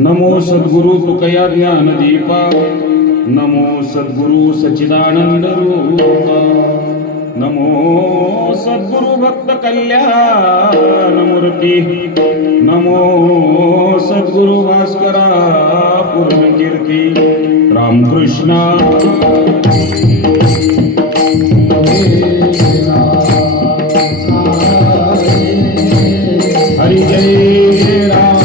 नमो सद्गुरु तुकया ज्ञान दीपा, नमो सद्गुरु सच्चिदानंद रूपा, नमो सद्गुरु भक्त कल्याण मूर्ती, नमो सद्गुरु भास्करा पूर्ण कीर्ती. रामकृष्ण हरि जय राम.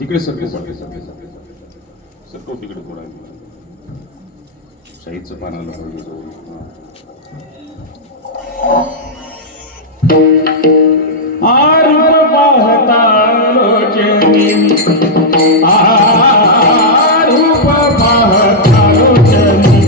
तिकडे सरकव तिकडे थोडा शाहीचं पानाला आरूप पाहता लोचनी, आरूप पाहता लोचनी,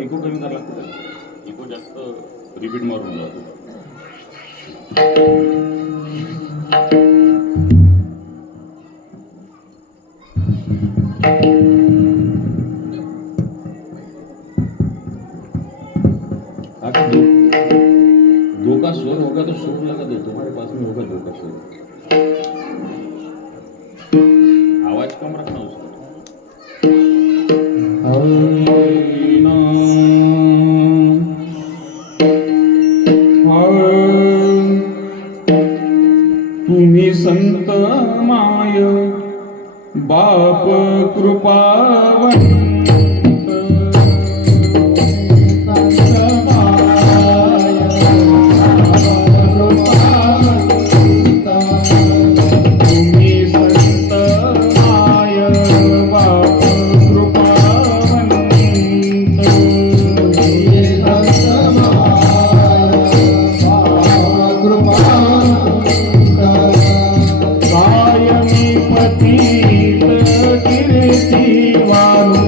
इको कमी करायला लागतं त्याला. इको जास्त रिपीट मारून जातो. आता दो का स्वर होगा तो सुर लगा दो, तुम्हारे पास में होगा दो का स्वर. आवाज कम रखना उसका. तुम्ही संत माय बाप कृपावंत तुम्ही संत माय बाप कायमी पतित कीर्ती वाणू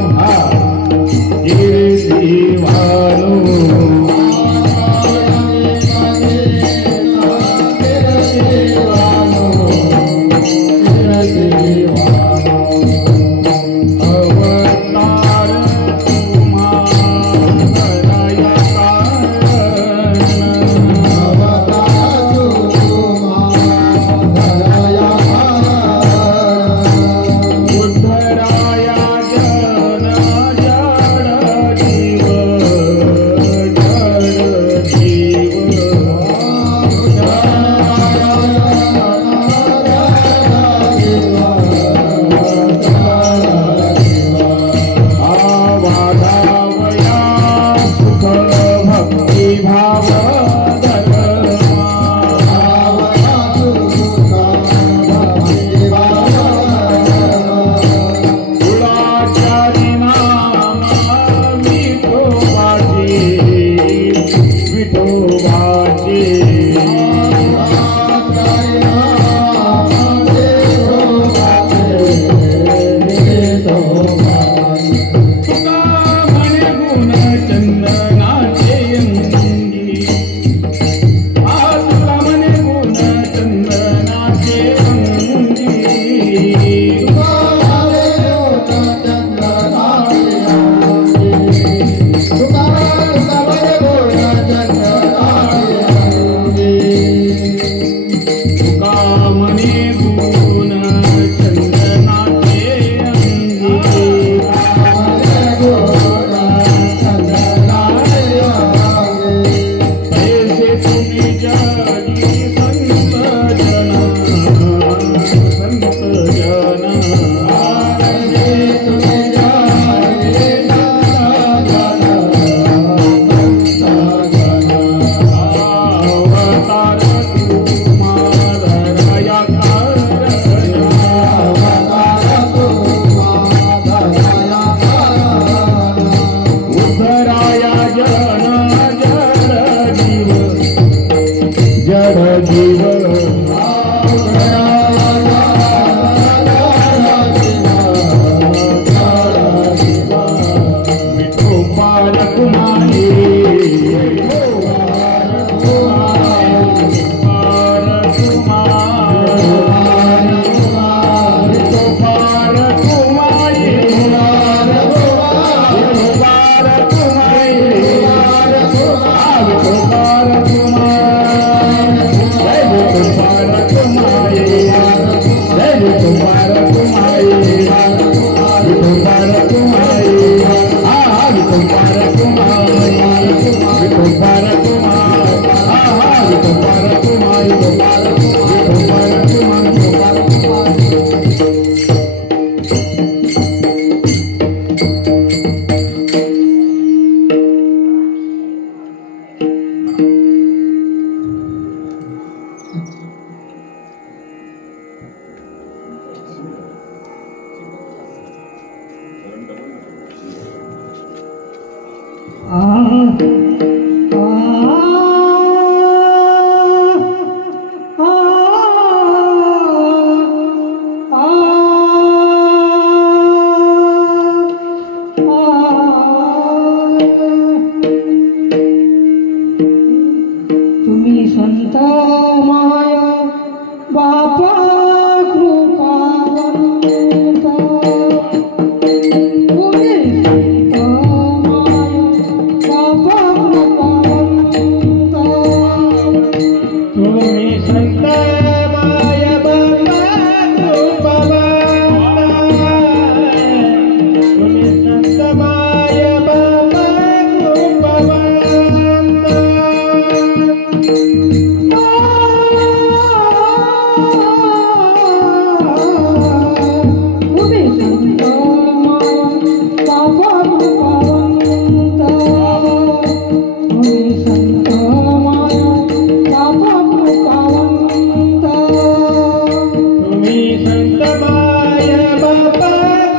बापा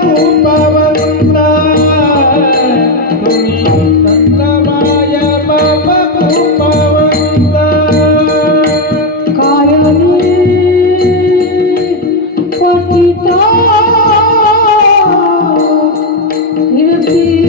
कृपावंता तुम्ही संत माय बापा कृपावंता कायमी पतिता कीर्ती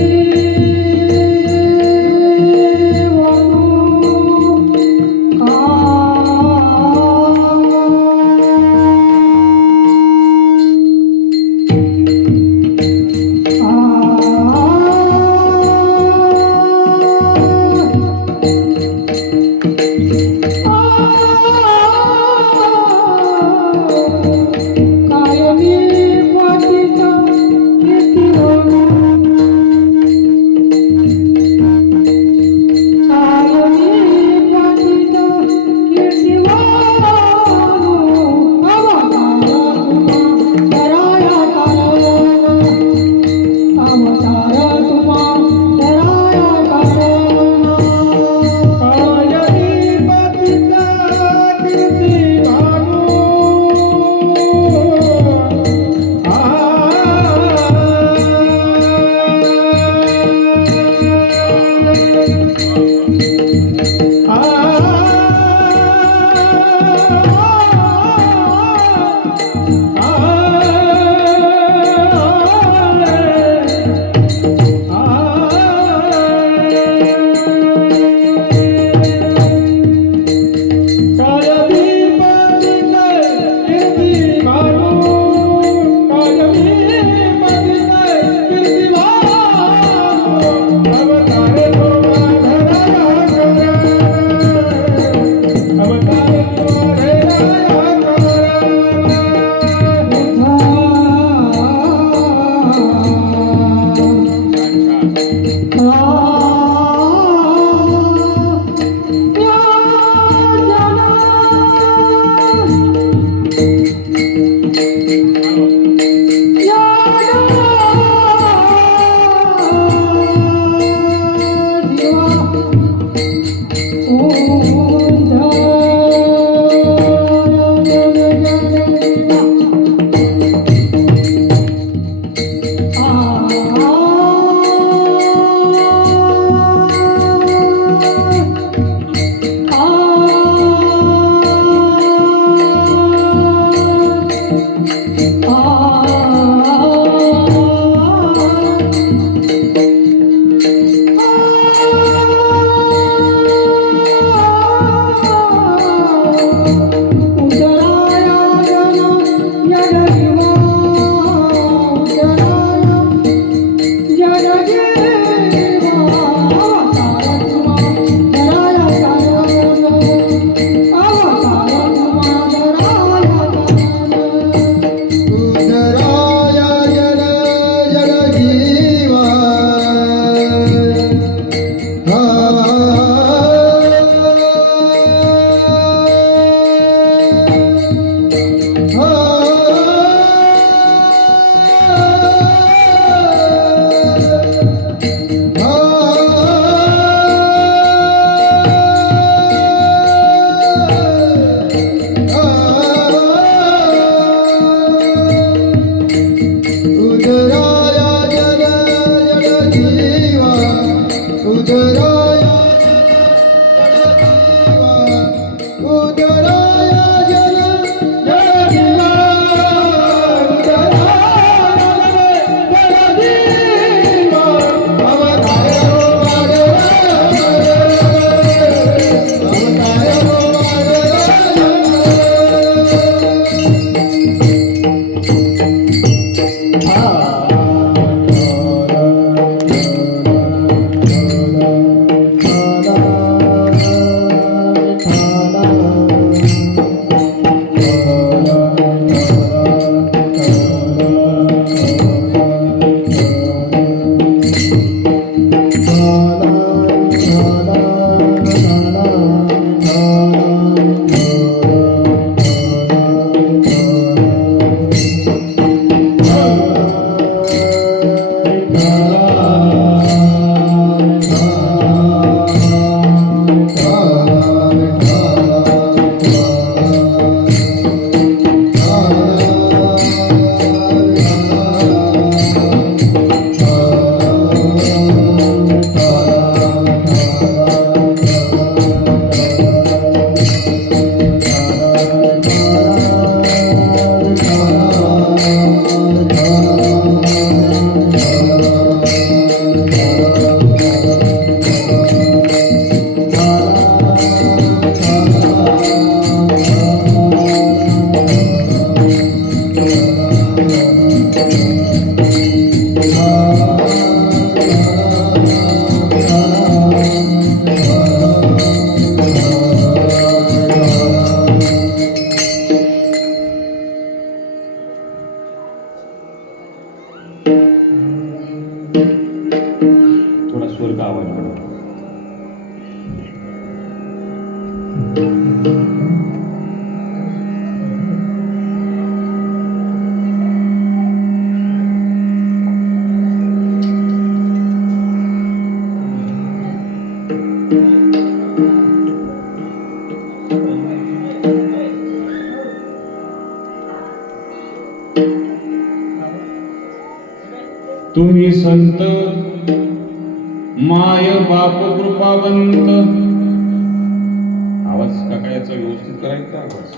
आवाज वाढव. तुम्ही संत माय बाप कृपावंत. आवाज काका याचा व्यवस्थित करायचा आवाज.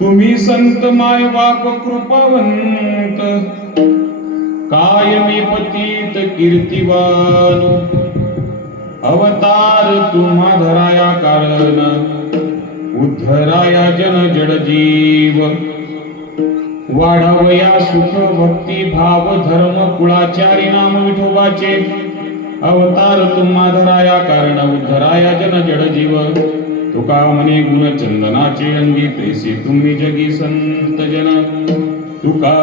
तुम्ही संत माय बाप कृपावंत, कायमी पतित कीर्तिवान, अवतार तुम्हा धराया कारण, उद्धराया जन जड जीव, वाढवया सुख भक्ती भाव धर्म कुळाचारी नाम विठोबाचे, अवतार तुम्हा धराया कारण, उद्धराया जन जड जीव, तुका म्हणे गुण चंदनाचे अंगी, तैसे तुम्ही जगी संत जन. तुका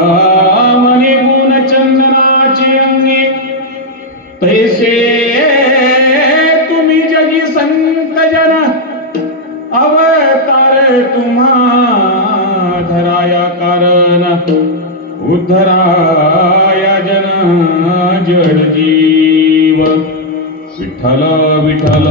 म्हणे गुण चंदनाचे अंगी, तैसे तुम्ही जगी संत जन, अवतार तुम्हा धराया कारण, उद्धराया जन जड जीव. विठ्ठल विठ्ठल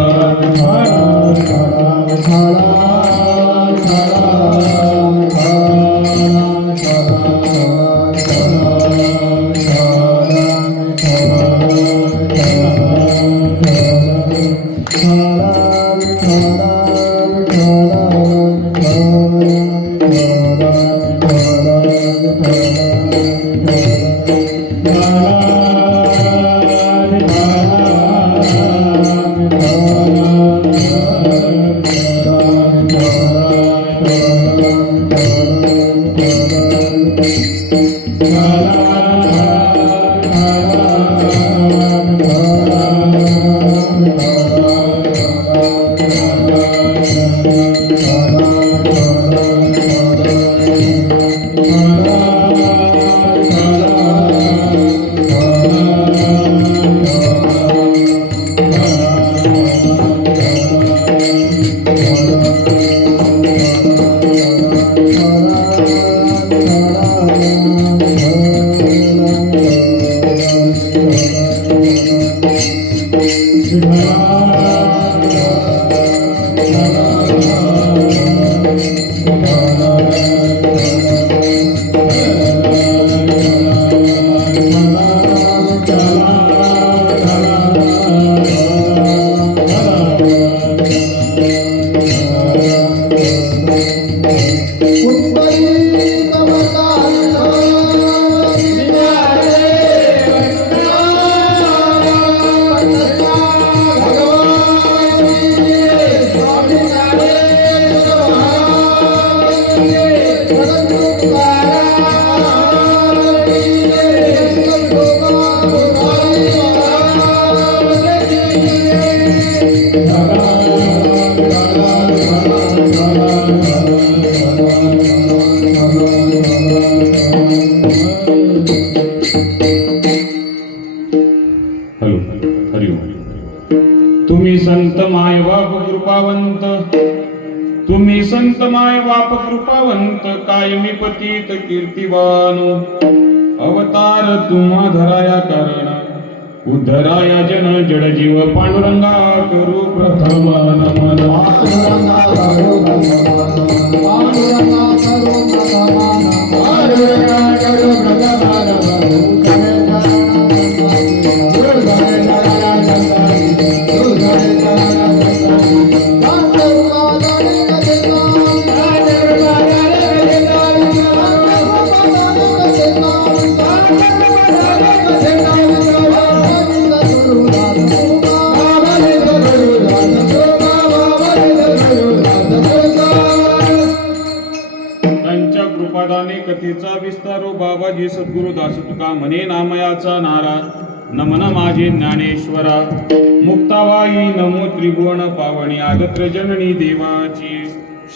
तुम्ही संत माय बाप कृपावंत, तुम्ही संत माय बाप कृपावंत, कायमी पतित कीर्तिवान, अवतार तुम्हा धराया कारण, उद्धराया जन जड जीव. पांडुरंगा करू प्रथम नमन, पांडुरंगा करू कथेचा विस्तारो. बाबाजी सद्गुरु दास तुका म्हणे नामयाचा नारा, नमन माझे ज्ञानेश्वरा. मुक्ताबाई नमो त्रिभुवन पावणी, आगत्र जननी देवाची.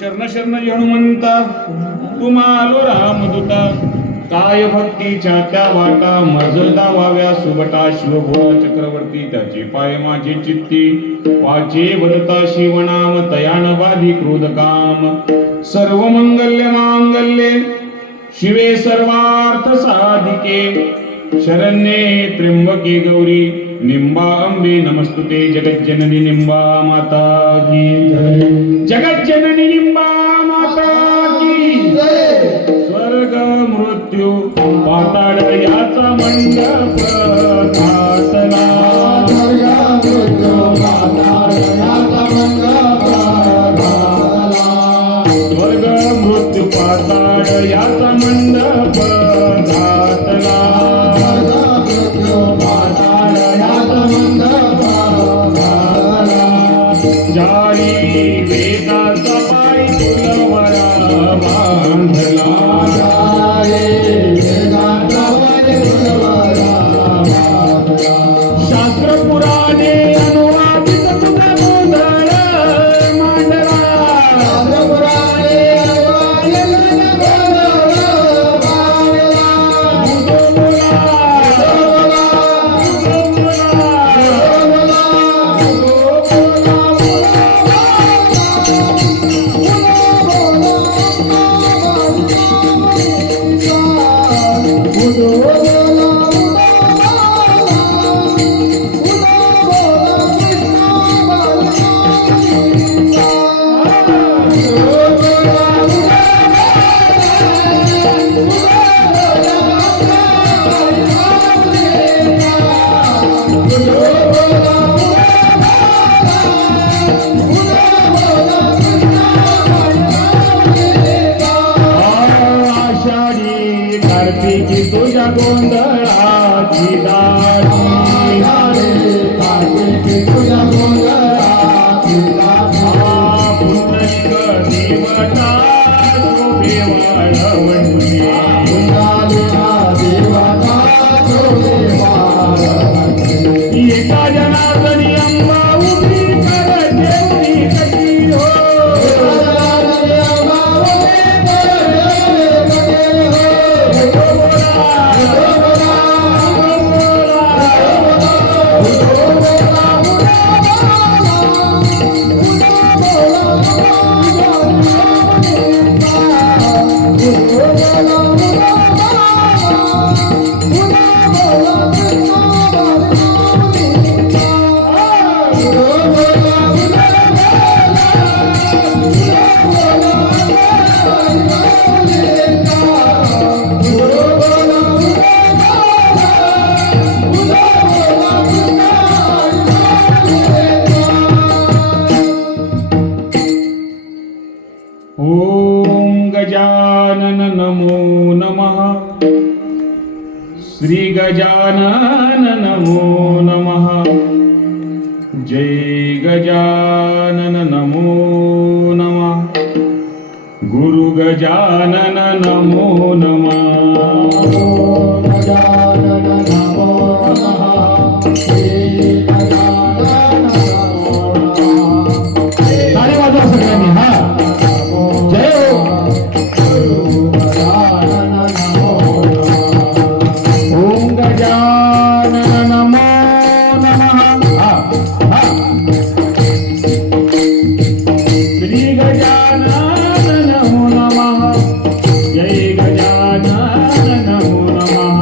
शरण शरण हनुमंता, तुमालो रामदूता. काय भक्तीच्या त्या वाटा मज दावाव्या सुबटा शिवभोळा चक्रवर्ती त्याचे पाय माझे चित्ती वाचे वदता शिवनाम तयान बाधी क्रोध काम सर्व मंगल्य मांगल्ये शिवे सर्वार्थ साधिके शरण्ये त्र्यंबके गौरी निंबा अंबे नमस्तुते जगज्जननी निंबा माता की जगज्जननी निंबा माता की स्वर्ग मृत्यू पाताळ याचा मंडप घातला स्वर्ग मृत्यू पाताळ याचा मंडप घातला जारी वेदाचा पाय तुलवरा बांधला शास्त्र पुराणे अनुवादित तुझा गोंधळ मांडला आषाढी कार्तिकी तुझ्या गोंधळाची पुंडलिक देवता शोभे वाळवंटी एका जनार्दनी अंबा उभी कर देवरी कशी हो ओम गजानन नमो नमः श्री गजानन नमो नमः जय गजानन नमो नमः गुरु गजानन नमो नमः ताली वाजवा सगळ्यांनी हा जय हो ओम गजानन नमो नमः हा हा श्री गजानन नमो नमः जय गजानन नमो नमः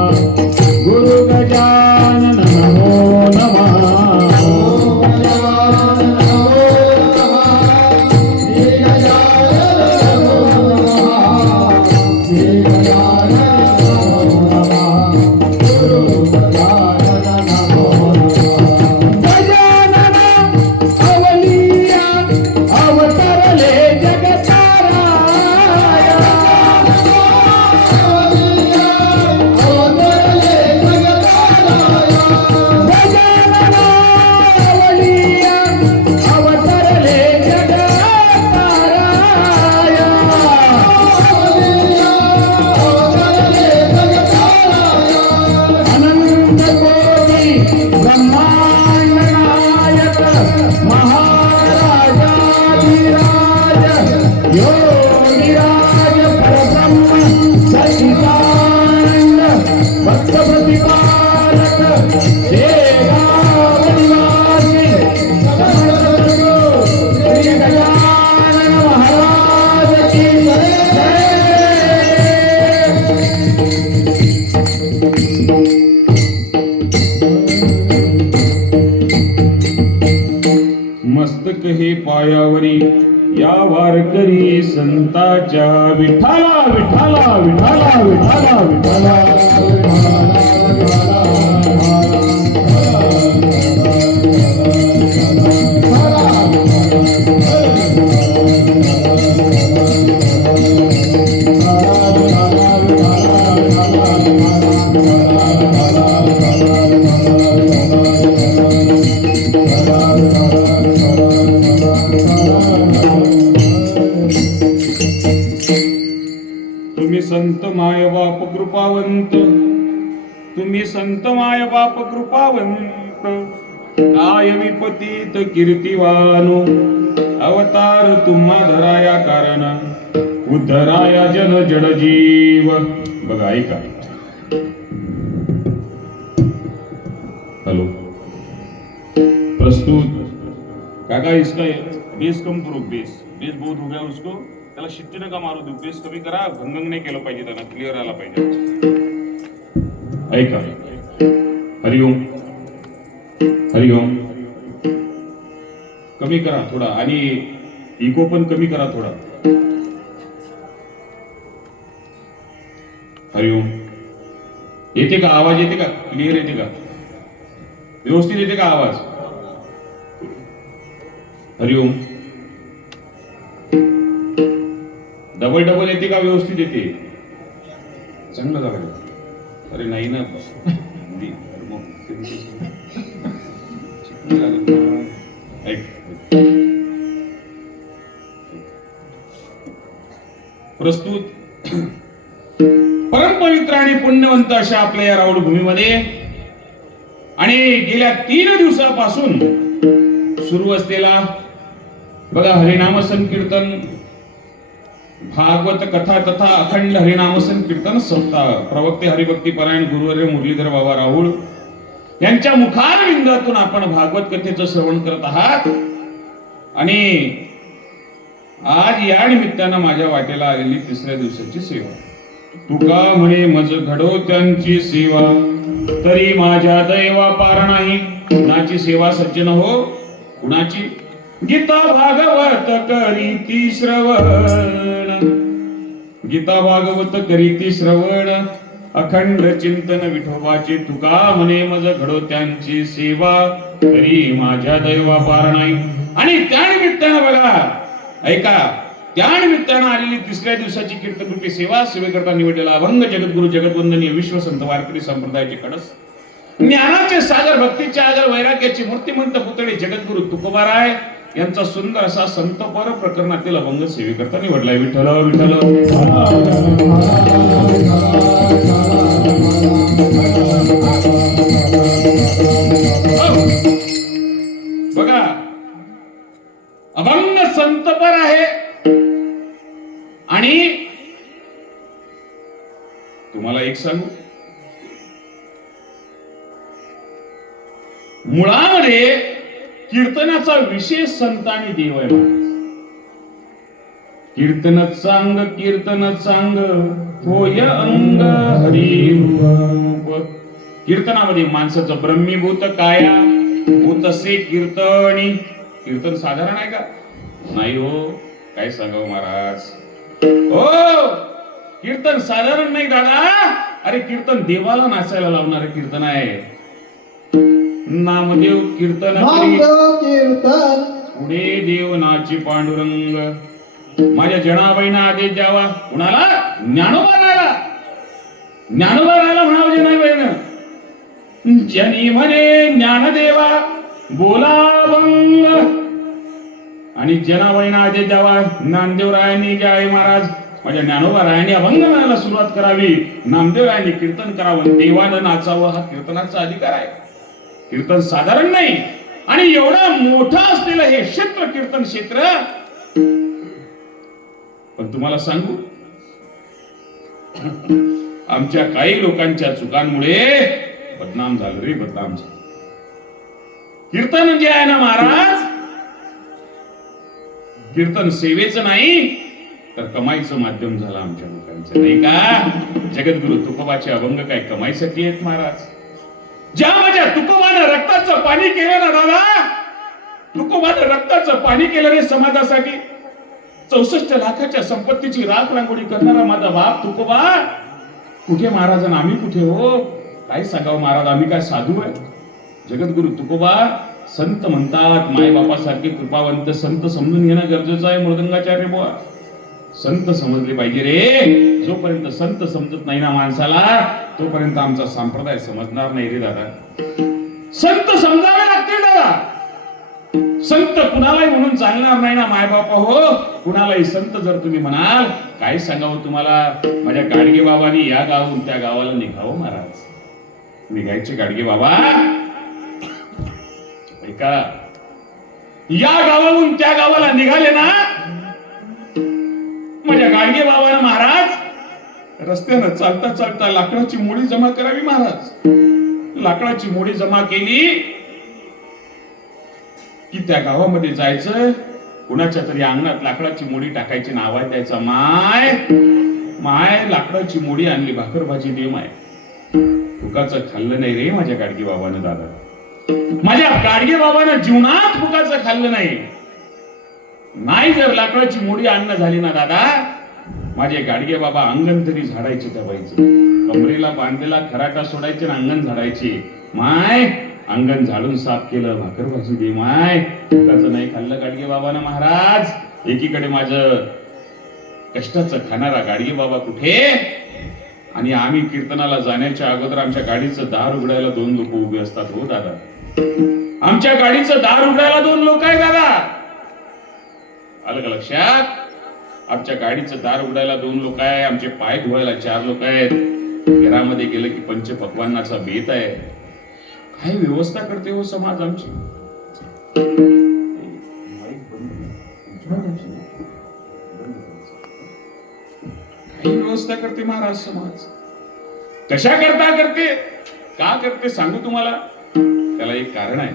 या वारकरी संताच्या विठाला विठाला विठाला विठाला विठाला तुम्ही संत माय बाप कृपावंत, तुम्ही संत माय बाप कृपावंत, काय विपतीत कीर्तिवानो, अवतार तुम्हा धराया कारण, उद्धराया जन जड जीव. बघा ऐका. हेलो प्रस्तुत काका, इसका बेस कम करो. बेस बहुत हो गया उसको. त्याला शिट्टी नका मारू देऊ. बेस कमी करा. भंगंग नाही केलं पाहिजे. त्यांना क्लिअर आला पाहिजे. ऐका. हरिओम हरिओम. कमी करा थोडा आणि इको पण कमी करा थोडा. हरिओम. येते का आवाज? येते का? क्लिअर येते का? व्यवस्थित येते का आवाज? हरिओम. डबल डबल येते का? व्यवस्थित येते? चांगलं झालं. अरे नाही ना. प्रस्तुत परमपवित्र आणि पुण्यवंत अशा आपल्या या राऊळ भूमीमध्ये आणि गेल्या 3 दिवसापासून सुरू असलेला बघा हरिनाम संकीर्तन, भागवत कथा तथा अखंड हरिनाम संकीर्तन सप्ताह प्रवक्ते हरिभक्ती परायण गुरुवर्य मुरलीधर बाबा राहुळ यांच्या मुखारविंदातून आपण भागवत कथेचं श्रवण करत आहात. आणि आज या निमित्तानं माझ्या वाटेला आलेली 3ऱ्या दिवसाची सेवा. तुका म्हणे मज घडो त्यांची सेवा, तरी माझ्या दैवा पार नाही. कुणाची सेवा सज्जन हो? कुणाची? गीता भागवत करीती श्रवण, गीता भागवत करीती श्रवण, अखंड चिंतन विठोबाचे. तुका म्हणे मज घडो त्यांची सेवा, तरी माझ्या दैवा पार नाही. आणि त्या निमित्तानं बघा ऐका, त्या निमित्तानं आलेली 3ऱ्या दिवसाची कीर्तन रूपी सेवा सेवेकरता निवडलेला अभंग जगद्गुरु जगद्वंदनीय विश्व संत वारकरी संप्रदायाचे कडस, ज्ञानाचे सागर, भक्तीचे आगर, वैराग्याची मूर्तिमंत पुतळे जगद्गुरु तुकोबाराय यांचा सुंदर असा संतपर प्रकरणातील अभंग सेवेकरता निवडलाय. विठ्ठल विठ्ठल. बघा अभंग संतपर आहे. आणि तुम्हाला एक सांगू, मुळामध्ये कीर्तनाचा विशेष संत आणि देव आहे. कीर्तन चांग होय अंग हरी रूप. कीर्तनामध्ये माणसाचं ब्रह्मीभूत काया होतसे कीर्तनी. कीर्तन साधारण आहे का? नाही हो. काय सांगावं महाराज. हो, कीर्तन साधारण नाही दादा. अरे कीर्तन देवाला नाचायला लावणारे कीर्तन आहे. नामदेव कीर्तन पुढे देव नाची पांडुरंग. माझ्या जनाबाईंना आदेश द्यावा. कुणाला? ज्ञानोबाला. ज्ञानोबाला म्हणावं जनाबाईनं. जनी म्हणे ज्ञानदेवा बोलावंग. आणि जनाबाईंना आदेश द्यावा. नामदेवरायांनी जे आहे महाराज माझ्या ज्ञानोबारायांनी अभंग म्हणायला सुरुवात करावी. नामदेवरायांनी कीर्तन करावं. देवानं नाचावं. हा कीर्तनाचा अधिकार आहे. कीर्तन साधारण नाही. आणि एवढा मोठा असलेलं हे क्षेत्र कीर्तन क्षेत्र. पण तुम्हाला सांगू, आमच्या काही लोकांच्या चुकांमुळे बदनाम झालं रे. बदनाम झालं. कीर्तन जे आहे ना महाराज, कीर्तन सेवेचं नाही तर कमाईचं माध्यम झालं आमच्या लोकांचं, नाही का? जगद्गुरु तुकोबाचे अभंग काय कमाईसाठी आहेत महाराज? ज्या माझ्या तुकोबानं रक्ताचं पाणी केलं ना दादा, तुकोबानं रक्ताचं पाणी केलं रे समाजासाठी. 64 लाखाच्या संपत्तीची राख रांगोळी करणारा माझा बाप तुकोबा कुठे महाराज आणि आम्ही कुठे हो? काय सांगावं महाराज, आम्ही काय साधू आहे? जगद्गुरु तुकोबा संत म्हणतात, मायबापासारखे कृपावंत संत समजून घेणं गरजेचं आहे. मृदंगाचार्य बुवा, संत समजले पाहिजे रे. जोपर्यंत संत समजत नाही ना माणसाला, तोपर्यंत आमचा संप्रदाय समजणार नाही रे दादा. संत समजावे लागतील दादा. संत कुणालाही म्हणून चालणार नाही ना मायबापा हो. कुणालाही संत जर तुम्ही म्हणाल, काय सांगावं तुम्हाला, माझ्या गाडगे बाबांनी या गावाहून त्या गावाला निघावं महाराज. निघायचे गाडगे बाबा ऐका, या गावाहून त्या गावाला निघाले ना, माझ्या गाडगे बाबांना महाराज रस्त्यानं चालता चालता लाकडाची मोडी जमा करावी महाराज. लाकडाची मोडी जमा केली की त्या गावामध्ये जायचं, कुणाच्या तरी अंगणात लाकडाची मोडी टाकायची, नाव आहे त्याचा माय. माय लाकडाची मोडी आणली, भाकर भाजी दे माय. फुकाचं खाल्लं नाही रे माझ्या गाडगे बाबानं दादा. माझ्या गाडगे बाबानं जीवनात फुकाचं खाल्लं नाही. नाही जर लाकडाची मोडी आणणं झाली ना दादा, माझे गाडगे बाबा अंगण तरी झाडायचे त्या बाईचं. कमरेला बांधलेला खराटा सोडायचे ना अंगण झाडायचे. माय अंगण झाडून साफ केलं, भाकर भाजी दे माय. फुकाचं नाही खाल्लं गाडगे बाबानं महाराज. एकीकडे माझं कष्टाचं खाणारा गाडगे बाबा कुठे, आणि आम्ही कीर्तनाला जाण्याच्या अगोदर आमच्या गाडीचं दार उघडायला 2 लोक उभे असतात हो दादा. आमच्या गाडीचं दार उघडायला 2 लोक आहे दादा. आलं का लक्षात? आमच्या गाडीचं दार उघडायला 2 लोक आहे, आमचे पाय धुवायला 4 लोक आहेत. घरामध्ये गेलं की पंचपक्वान्नाचा बेत आहे. काय व्यवस्था करते हो समाज आमची. काही व्यवस्था करते महाराज समाज. कशा करता करते, का करते सांगू तुम्हाला. त्याला एक कारण आहे.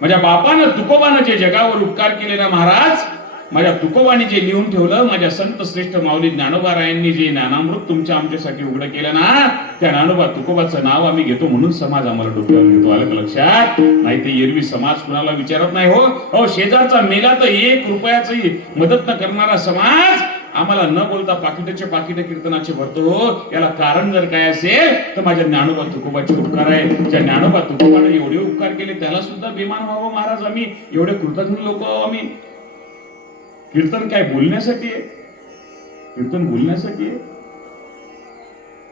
माझ्या बापानं तुकोबानं जे जगावर उपकार केले ना महाराज, माझ्या तुकोबाने जे लिहून ठेवलं, माझ्या संत श्रेष्ठ माऊली ज्ञानोबा रायांनी जे ज्ञानामृत तुमच्या आमच्यासाठी उघडं केलं ना, त्या ज्ञानोबा तुकोबाचं नाव आम्ही घेतो म्हणून समाज आम्हाला डोक्यावर घेतो. आलं का लक्षात? नाही ते एरवी समाज कुणाला विचारत नाही हो. अहो शेजारचा मेला तर 1 रुपयाची मदत न करणारा समाज आम्हाला न बोलता पाकिटाचे पाकिट कीर्तनाचे भरतो हो. याला कारण जर काय असेल तर माझ्या ज्ञानोबा तुकोबाचे उपकार आहे. ज्या ज्ञानोबा तुकोबाने एवढे उपकार केले त्याला सुद्धा बेमान व्हावं महाराज आम्ही. एवढे कृतज्ञ लोक आम्ही. कीर्तन काय बोलण्यासाठी आहे? कीर्तन बोलण्यासाठी आहे?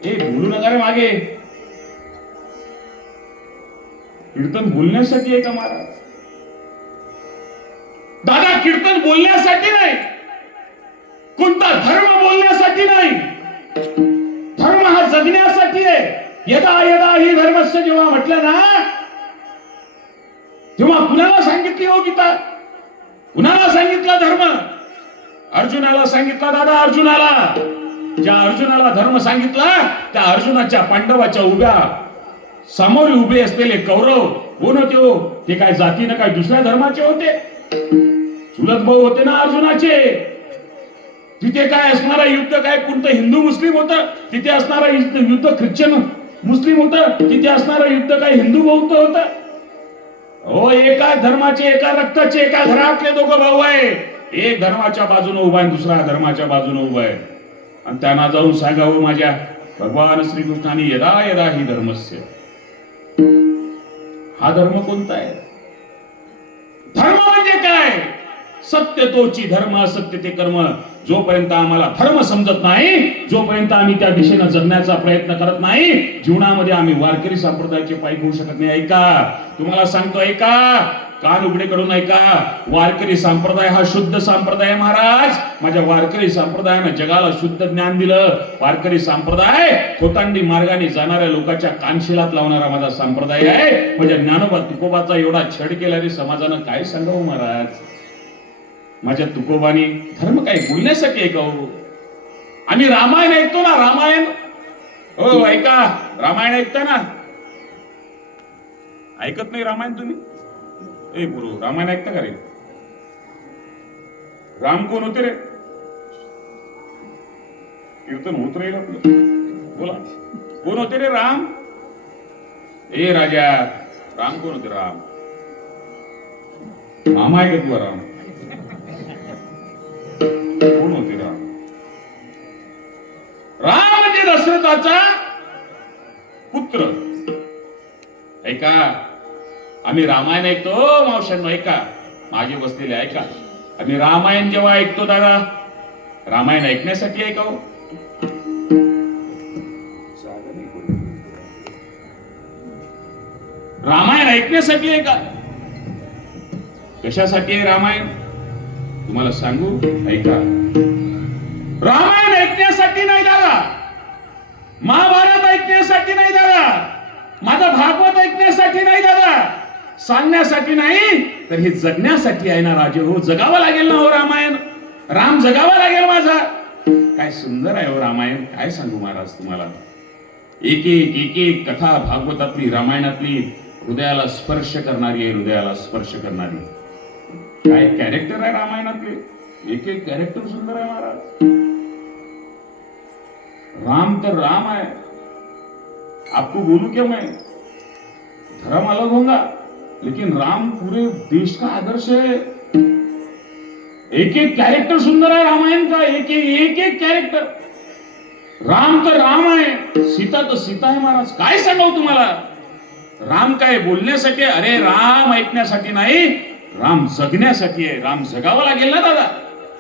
ए बोलू नका रे मागे. कीर्तन बोलण्यासाठी आहे का महाराज? दादा कीर्तन बोलण्यासाठी नाही, कोणता धर्म बोलण्यासाठी नाही. धर्म हा जगण्यासाठी आहे. यदा यदा ही धर्मस्य जेव्हा म्हटलं ना, तेव्हा कुणाला सांगितली हो गीता? कुणाला सांगितला धर्म? अर्जुनाला सांगितला दादा. अर्जुनाला, ज्या अर्जुनाला धर्म सांगितला त्या अर्जुनाच्या पांडवाच्या उभ्या समोर उभे असलेले कौरव कोण होते हो? ते काय जातीनं काय दुसऱ्या धर्माचे होते? चुलत भाऊ होते ना अर्जुनाचे. तिथे काय असणारा युद्ध काय कोणतं हिंदू मुस्लिम होतं? तिथे असणारा युद्ध ख्रिश्चन मुस्लिम होतं? तिथे असणारा युद्ध काय हिंदू बौद्ध होतं? हो, एका धर्माचे, एका रक्ताचे, एका घरातले 2 भाऊ आहे. एक धर्माच्या बाजूने उभा आहे, दुसऱ्या धर्माच्या बाजूने उभा आहे. आणि त्यांना जाऊन सांगावं माझ्या भगवान श्रीकृष्णाने यदा यदा ही धर्मस्य. हा धर्म कोणता आहे? धर्म म्हणजे काय? सत्य तोची धर्म, असत्य ते कर्म. जोपर्यंत आम्हाला धर्म समजत नाही, जोपर्यंत आम्ही त्या दिशेने जगण्याचा प्रयत्न करत नाही, जीवनामध्ये आम्ही वारकरी संप्रदायाचे पायी होऊ शकत नाही. ऐका, तुम्हाला सांगतो ऐका, कान उघडे करून ऐका. वारकरी संप्रदाय हा शुद्ध संप्रदाय महाराज. माझ्या वारकरी संप्रदायानं जगाला शुद्ध ज्ञान दिलं. वारकरी संप्रदाय खोतांडी मार्गाने जाणाऱ्या लोकांच्या कानशिलात लावणारा माझा संप्रदाय आहे. माझ्या ज्ञानोबा तुकोबाचा एवढा छळ केला रे समाजानं, काय सांगावं महाराज. माझ्या तुकोबानी धर्म काय बोलण्यासाठी आहे का हो? आम्ही रामायण ऐकतो ना, रामायण. हो ऐका, रामायण ऐकता ना? ऐकत नाही रामायण तुम्ही? ए गुरु, रामायण ऐकता का रे? राम कोण होते रे? कीर्तन होत राहील आपलं. बोला, कोण होते रे राम? ए राजा, राम कोण होते? राम राम आहे का तुला? राम दशरथाचा पुत्र. ऐका, आम्ही रामायण ऐकतो मावशांनो, ऐका माझे बसलेले ऐका. आम्ही रामायण जेव्हा ऐकतो दादा, रामायण ऐकण्यासाठी ऐकाव, रामायण ऐकण्यासाठी आहे का? कशासाठी आहे रामायण तुम्हाला सांगू, ऐका. रामायण ऐकण्यासाठी नाही दादा, महाभारत ऐकण्यासाठी नाही दादा, माझा भागवत ऐकण्यासाठी नाही दादा, सांगण्यासाठी नाही, तर हे जगण्यासाठी आहे ना राजे हो. जगावं लागेल ना हो रामायण. राम जगावा लागेल माझा. काय सुंदर आहे हो रामायण, काय सांगू महाराज तुम्हाला. एक एक एक एक कथा भागवतातली, रामायणातली हृदयाला स्पर्श करणारी आहे, हृदयाला स्पर्श करणारी. काय कॅरेक्टर आहे रामायणातले, एक एक कॅरेक्टर सुंदर आहे महाराज. राम तर राम है, आपको बोलू क्या मैं, धर्म अलग होगा लेकिन राम पूरे देश का आदर्श है. एक एक कैरेक्टर सुंदर है रामायण का, एक एक कैरेक्टर. राम तर राम आहे, सीता तर सीता आहे महाराज. काय सांगाव तुम्हाला. राम काय बोलण्यासाठी, अरे राम ऐकण्यासाठी नाही, राम जगण्यासाठी आहे. राम जगावं लागेल ना दादा.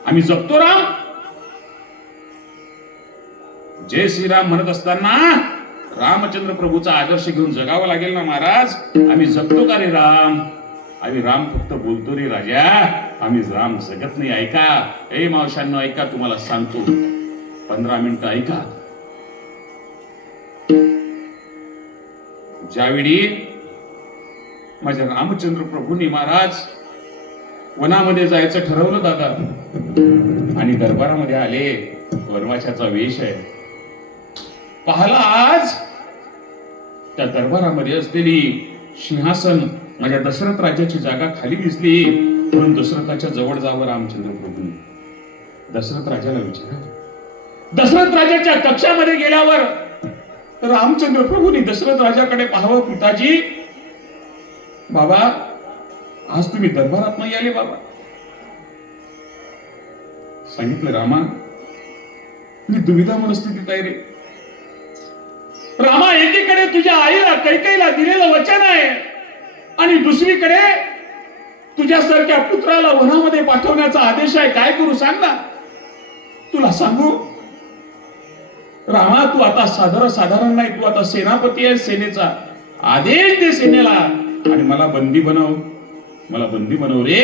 आम्ही जगतो राम. जय श्रीराम म्हणत असताना रामचंद्र प्रभूचा आदर्श घेऊन जगावं लागेल ना महाराज. आम्ही जगतो का रे राम. आम्ही राम फक्त बोलतो रे राजा, आम्ही राम जगत नाही. ऐका ए मावशांनो, ऐका तुम्हाला सांगतो, 15 मिनिटं ऐका. ज्यावेळी माझ्या रामचंद्र प्रभूंनी महाराज वनामध्ये जायचं ठरवलं दादा, आणि दरबारामध्ये आले, वनवासाचा वेश आहे. पाहला आज त्या दरबारामध्ये असलेली सिंहासन माझ्या दशरथ राजाची जागा खाली दिसली, म्हणून दशरथाच्या जवळ जावं रामचंद्र प्रभूंनी. दशरथ राजाला विचारलं. दशरथ राजाच्या कक्षामध्ये गेल्यावर रामचंद्र प्रभूंनी दशरथ राजाकडे पाहावं. पिताजी, बाबा आज तुम्ही दरबारात नाही आले बाबा. सांगितलं, रामा मी दुविधा मनस्थितीत आहे रे. रामा, एकीकडे तुझ्या आईला कैकेयीला दिलेलं वचन आहे, आणि दुसरीकडे तुझ्यासारख्या पुत्राला वनामध्ये पाठवण्याचा आदेश आहे. काय करू सांग ना. तुला सांगू रामा, तू आता साधारण नाही, तू आता सेनापती आहे. सेनेचा आदेश दे सेनेला, आणि मला बंदी बनव. मला बंदी बनव रे.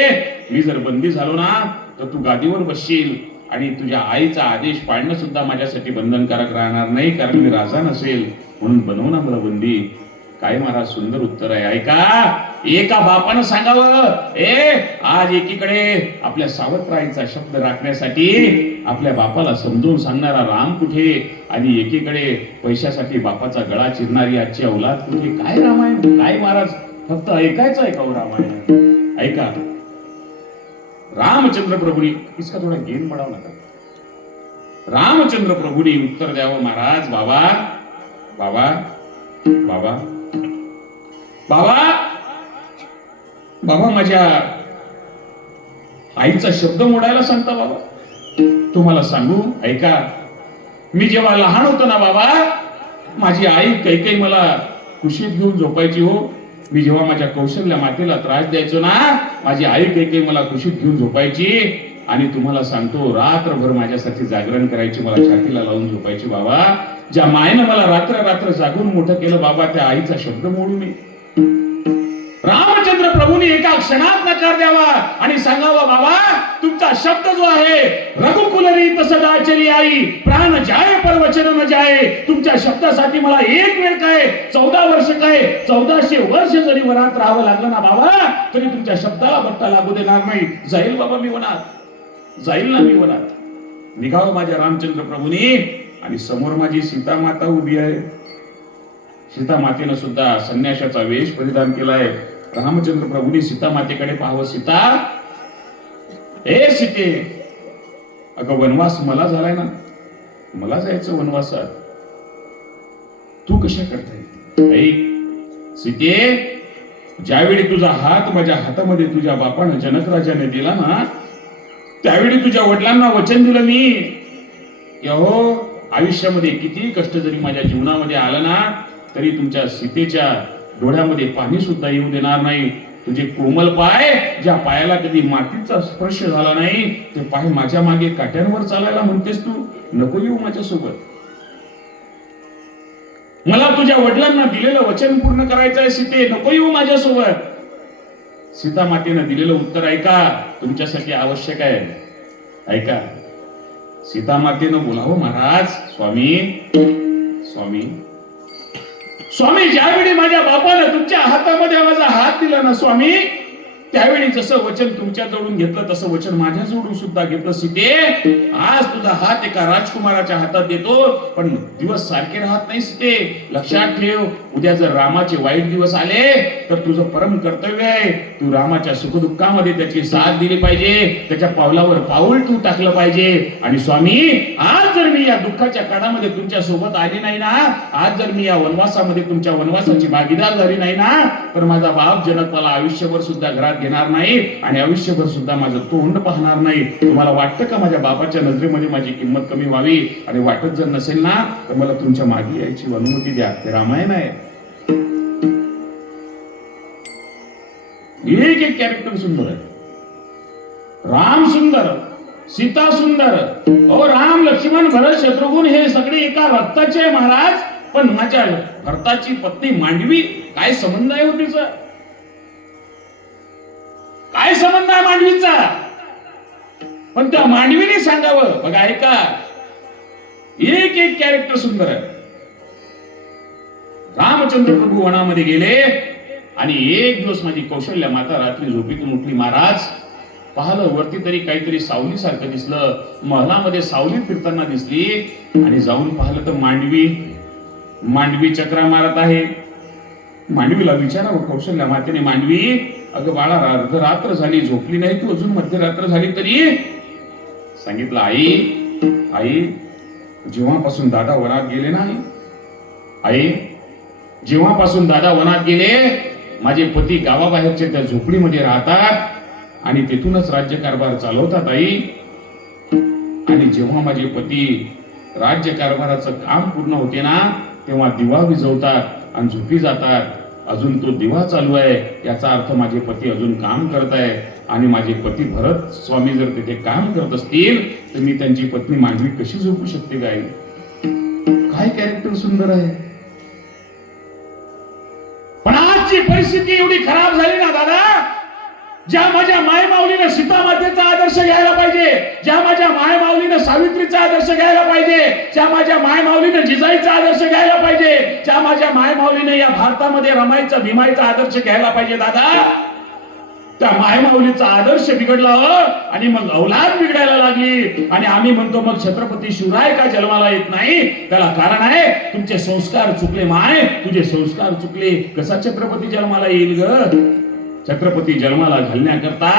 मी जर बंदी झालो ना तर तू गादीवर बसशील, आणि तुझ्या आईचा आदेश पाळणं सुद्धा माझ्यासाठी बंधनकारक राहणार नाही, कारण मी राजा नसेल. म्हणून बनव ना मला बंदी. काय महाराज सुंदर उत्तर आहे. ऐका, एका बापानं सांगावं, आज एकीकडे आपल्या सावत्राईचा शब्द राखण्यासाठी आपल्या बापाला समजून सांगणारा राम कुठे, आणि एकीकडे पैशासाठी बापाचा गळा चिरणारी आजची औलाद कुठे. काय रामायण, काय महाराज. फक्त ऐकायचं ऐकावं रामायण. ऐका, रामचंद्र प्रभूंनी, इसका थोडा गेन बढ़ाव नका. रामचंद्र प्रभूंनी उत्तर द्यावं, महाराज बाबा बाबा बाबा बाबा बाबा माझ्या आईचा शब्द मोडायला सांगता बाबा. तुम्हाला सांगू, ऐका, मी जेव्हा लहान होतो ना बाबा, माझी आई कैकेयी मला कुशीत घेऊन झोपायची हो. मी जेव्हा माझ्या कौशल्य मातेला त्रास द्यायचो ना, माझी आई कैकेयी मला कुशीत घेऊन झोपायची, आणि तुम्हाला सांगतो रात्रभर माझ्यासाठी जागरण करायची, मला छातीला लावून झोपायची बाबा. ज्या मायेनं मला रात्र जागून मोठं केलं बाबा, त्या आईचा शब्द मोडू नये. रामचंद्र प्रभूंनी एका क्षणात नकार द्यावा आणि सांगावा, बाबा तुमचा शब्द जो आहे, रघुकुलरीत सदा चली आई, प्राण जाए पर वचन न जाए. तुमच्या शब्दासाठी मला एक वेळ काय 14 वर्ष काय 1400 वर्ष जरी वनात राहावं लागलं ना बाबा, तरी तुमच्या शब्दाला बट्टा लागू देणार नाही. जाईल बाबा मी वनात, जाईल ना मी वनात. निघावं माझ्या रामचंद्र प्रभूंनी, आणि समोर माझी सीता माता उभी आहे. सीता मातेनं सुद्धा संन्याशाचा वेश परिधान केलाय. रामचंद्र प्रभूंनी सीता मातेकडे पाहावं. सीता, ए सीते, अगं वनवास मला झालाय ना, मला जायचं वनवासात, तू कशा करताय. ऐक सीते, ज्यावेळी तुझा हात माझ्या हातामध्ये तुझ्या बापानं जनक राजाने दिला ना, त्यावेळी तुझ्या वडिलांना वचन दिलं मी, हो आयुष्यामध्ये कितीही कष्ट जरी माझ्या जीवनामध्ये आलं ना तरी तुमच्या सीतेच्या डोळ्यामध्ये पाणी सुद्धा येऊ देणार नाही. तुझे कोमल पाय, ज्या पायाला कधी मातीचा स्पर्श झाला नाही, ते पाय माझ्या मागे काट्यांवर चालायला म्हणतेस तू? नको येऊ माझ्यासोबत. मला तुझ्या वडिलांना दिलेलं वचन पूर्ण करायचं आहे सीते, नको येऊ माझ्यासोबत. सीता मातेनं दिलेलं उत्तर ऐका, तुमच्यासाठी आवश्यक आहे. ऐका, सीता मातेनं बोलावं, महाराज स्वामी स्वामी स्वामी, ज्यावेळी माझ्या बापानं तुमच्या हातामध्ये माझा हात दिला ना स्वामी, त्यावेळी जसं वचन तुमच्या जवळून घेतलं तसं वचन माझ्या जवळून सुद्धा घेतलं. सीते, आज तुझा हात एका राजकुमाराच्या हातात देतो, पण दिवस सारखे राहत नाही सीते. लक्षात ठेव, उद्या जर रामाचे वाईट दिवस आले तर तुझं परम कर्तव्य आहे, तू रामाच्या सुखदुःखामध्ये त्याची साथ दिली पाहिजे, त्याच्या पावलावर पाऊल तू टाकलं पाहिजे. आणि स्वामी, आज जर मी या दुःखाच्या काळामध्ये तुमच्या सोबत आली नाही ना, आज जर मी या वनवासामध्ये तुमच्या वनवासाची भागीदार झाली नाही ना, तर माझा बाप जनक मला आयुष्यभर सुद्धा घरात घेणार नाही आणि आयुष्यभर सुद्धा माझं तोंड पाहणार नाही. तुम्हाला वाटतं का माझ्या बापाच्या नजरेमध्ये माझी किंमत कमी व्हावी? आणि वाटत जर नसेल ना तर मला तुमच्या मागे यायची अनुमती द्या. ते रामायण आहे. एक एक कॅरेक्टर सुंदर आहे. राम सुंदर, सीता सुंदर. ओ राम, लक्ष्मण, भरत, शत्रुघ्न हे सगळे एका रक्ताचे आहे महाराज. पण माझ्या भरताची पत्नी मांडवी, काय संबंध आहे हो तिचा? काय संबंध आहे मांडवीचा? पण त्या मांडवीने सांगावं. बघा, ऐका, एक एक कॅरेक्टर सुंदर आहे. रामचंद्र प्रभू वनामध्ये गेले आणि एक दिवस माझी कौशल्या माता रात्री झोपेतून उठली. महाराज, पाहिलं वरती तरी काहीतरी सावली सारखं दिसलं, महलामध्ये सावली फिरताना दिसली, आणि जाऊन पाहिलं तर मांडवी चक्रा मारत आहे. मांडवीला विचारावं कौशल्या मातेने, मांडवी, अगं बाळा, अर्धरात्र झाली, झोपली नाही तू अजून, मध्यरात्र झाली तरी? सांगितलं, आई, जेव्हापासून दादा वनात गेले ना, आई, जेव्हापासून दादा वनात गेले, माझे पती गावाबाहेरच्या त्या झोपडीमध्ये राहतात आणि तिथूनच राज्यकारभार चालवतात आई. आणि जेव्हा माझे पती राज्यकारभाराचं काम पूर्ण होते ना, तेव्हा दिवा विझवतात आणि झोपी जातात. अजून तो दिवा चालू आहे, याचा अर्थ माझे पती अजून काम करत आहे. आणि माझे पती भरत स्वामी जर तिथे काम करत असतील तर मी त्यांची पत्नी मांडवी कशी झोपू शकते? काय कॅरेक्टर सुंदर आहे. पण आजची परिस्थिती एवढी खराब झाली ना दादा, ज्या माझ्या माय माऊलीनं सीता मातेचा आदर्श घ्यायला पाहिजे, ज्या माझ्या माय माऊलीनं सावित्रीचा आदर्श घ्यायला पाहिजे, ज्या माझ्या माय माऊलीनं जिजाईचा आदर्श घ्यायला पाहिजे, ज्या माझ्या माय माऊलीनं या भारतामध्ये रमाईचा भीमाईचा आदर्श घ्यायला पाहिजे दादा, त्या माय माऊलीचा आदर्श बिघडला आणि मग औलाद बिघडायला लागली. आणि आम्ही म्हणतो मग छत्रपती शिवराय का जन्माला येत नाही? त्याला कारण आहे तुमचे संस्कार चुकले. माय, तुझे संस्कार चुकले. कसा छत्रपती जन्माला येईल ग? छत्रपती जन्माला घालण्याकरता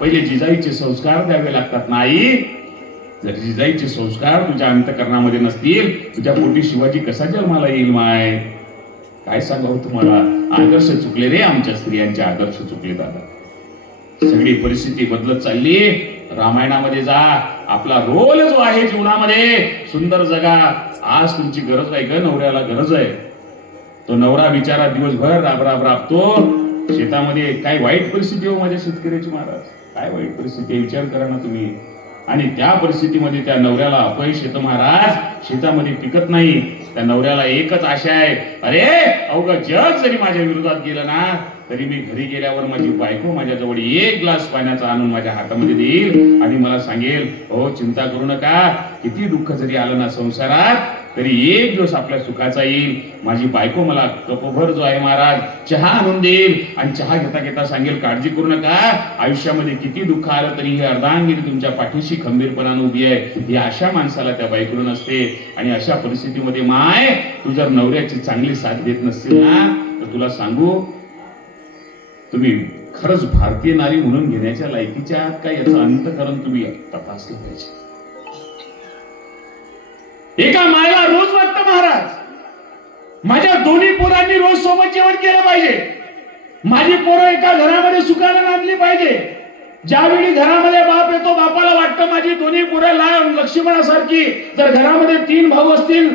पहिले जिजाईचे संस्कार द्यावे लागतात. नाही, जर जिजाईचे संस्कार तुझ्या अंतःकरणामध्ये नसतील, तुझ्या पोटी शिवाजी कसा जन्माला येईल? माय, काय सांगावं तुम्हाला, आदर्श चुकले रे, आमच्या स्त्रियांचे आदर्श चुकले दादा. सगळी परिस्थिती बदलत चालली. रामायणामध्ये जा, आपला रोल जो आहे जीवनामध्ये सुंदर जगा. आज तुमची गरज आहे ग, नवऱ्याला गरज आहे. तो नवरा बिचारा दिवसभर राबतो शेतामध्ये. काय वाईट परिस्थिती हो माझ्या शेतकऱ्याची महाराज, काय वाईट परिस्थिती, विचार करा ना तुम्ही. आणि त्या परिस्थितीमध्ये त्या नवऱ्याला अपयश येतं महाराज, शेतामध्ये पिकत नाही. त्या नवऱ्याला एकच आशा आहे, अरे अवघं जग जरी माझ्या विरोधात गेलं ना तरी मी घरी गेल्यावर माझी बायको माझ्याजवळ एक ग्लास पाण्याचा आणून माझ्या हातामध्ये देईल आणि मला सांगेल, हो चिंता करू नका, किती दुःख जरी आलं ना संसारात तरी एक दिवस आपल्या सुखाचा येईल. माझी बायको मला कपभर जो आहे महाराज चहा आणून देईल आणि चहा घेता घेता सांगेल, काळजी करू नका, आयुष्यामध्ये किती दुःख आलं तरी ही अर्धांगिनी तुमच्या पाठीशी खंबीरपणाने उभी आहे. ही अशा माणसाला त्या बायकोला नसते. आणि अशा परिस्थितीमध्ये माय, तू जर नवऱ्याची चांगली साथ देत नसतील ना तर तुला सांगू, तुम्ही खरंच भारतीय नारी म्हणून घेण्याच्या लायकीच्या आहात का, याचं अंतःकरण तुम्ही तपासलं पाहिजे. एका मायला रोज वाटतं महाराज, माझ्या दोन्ही पोरांनी रोज सोबत जेवण केलं पाहिजे, माझी पोरं एका घरामध्ये सुखाने नांदली पाहिजे. ज्यावेळी घरामध्ये बाप येतो, बापाला वाटतं माझी दोन्ही पुढे लक्ष्मणासारखी. जर घरामध्ये 3 भाऊ असतील,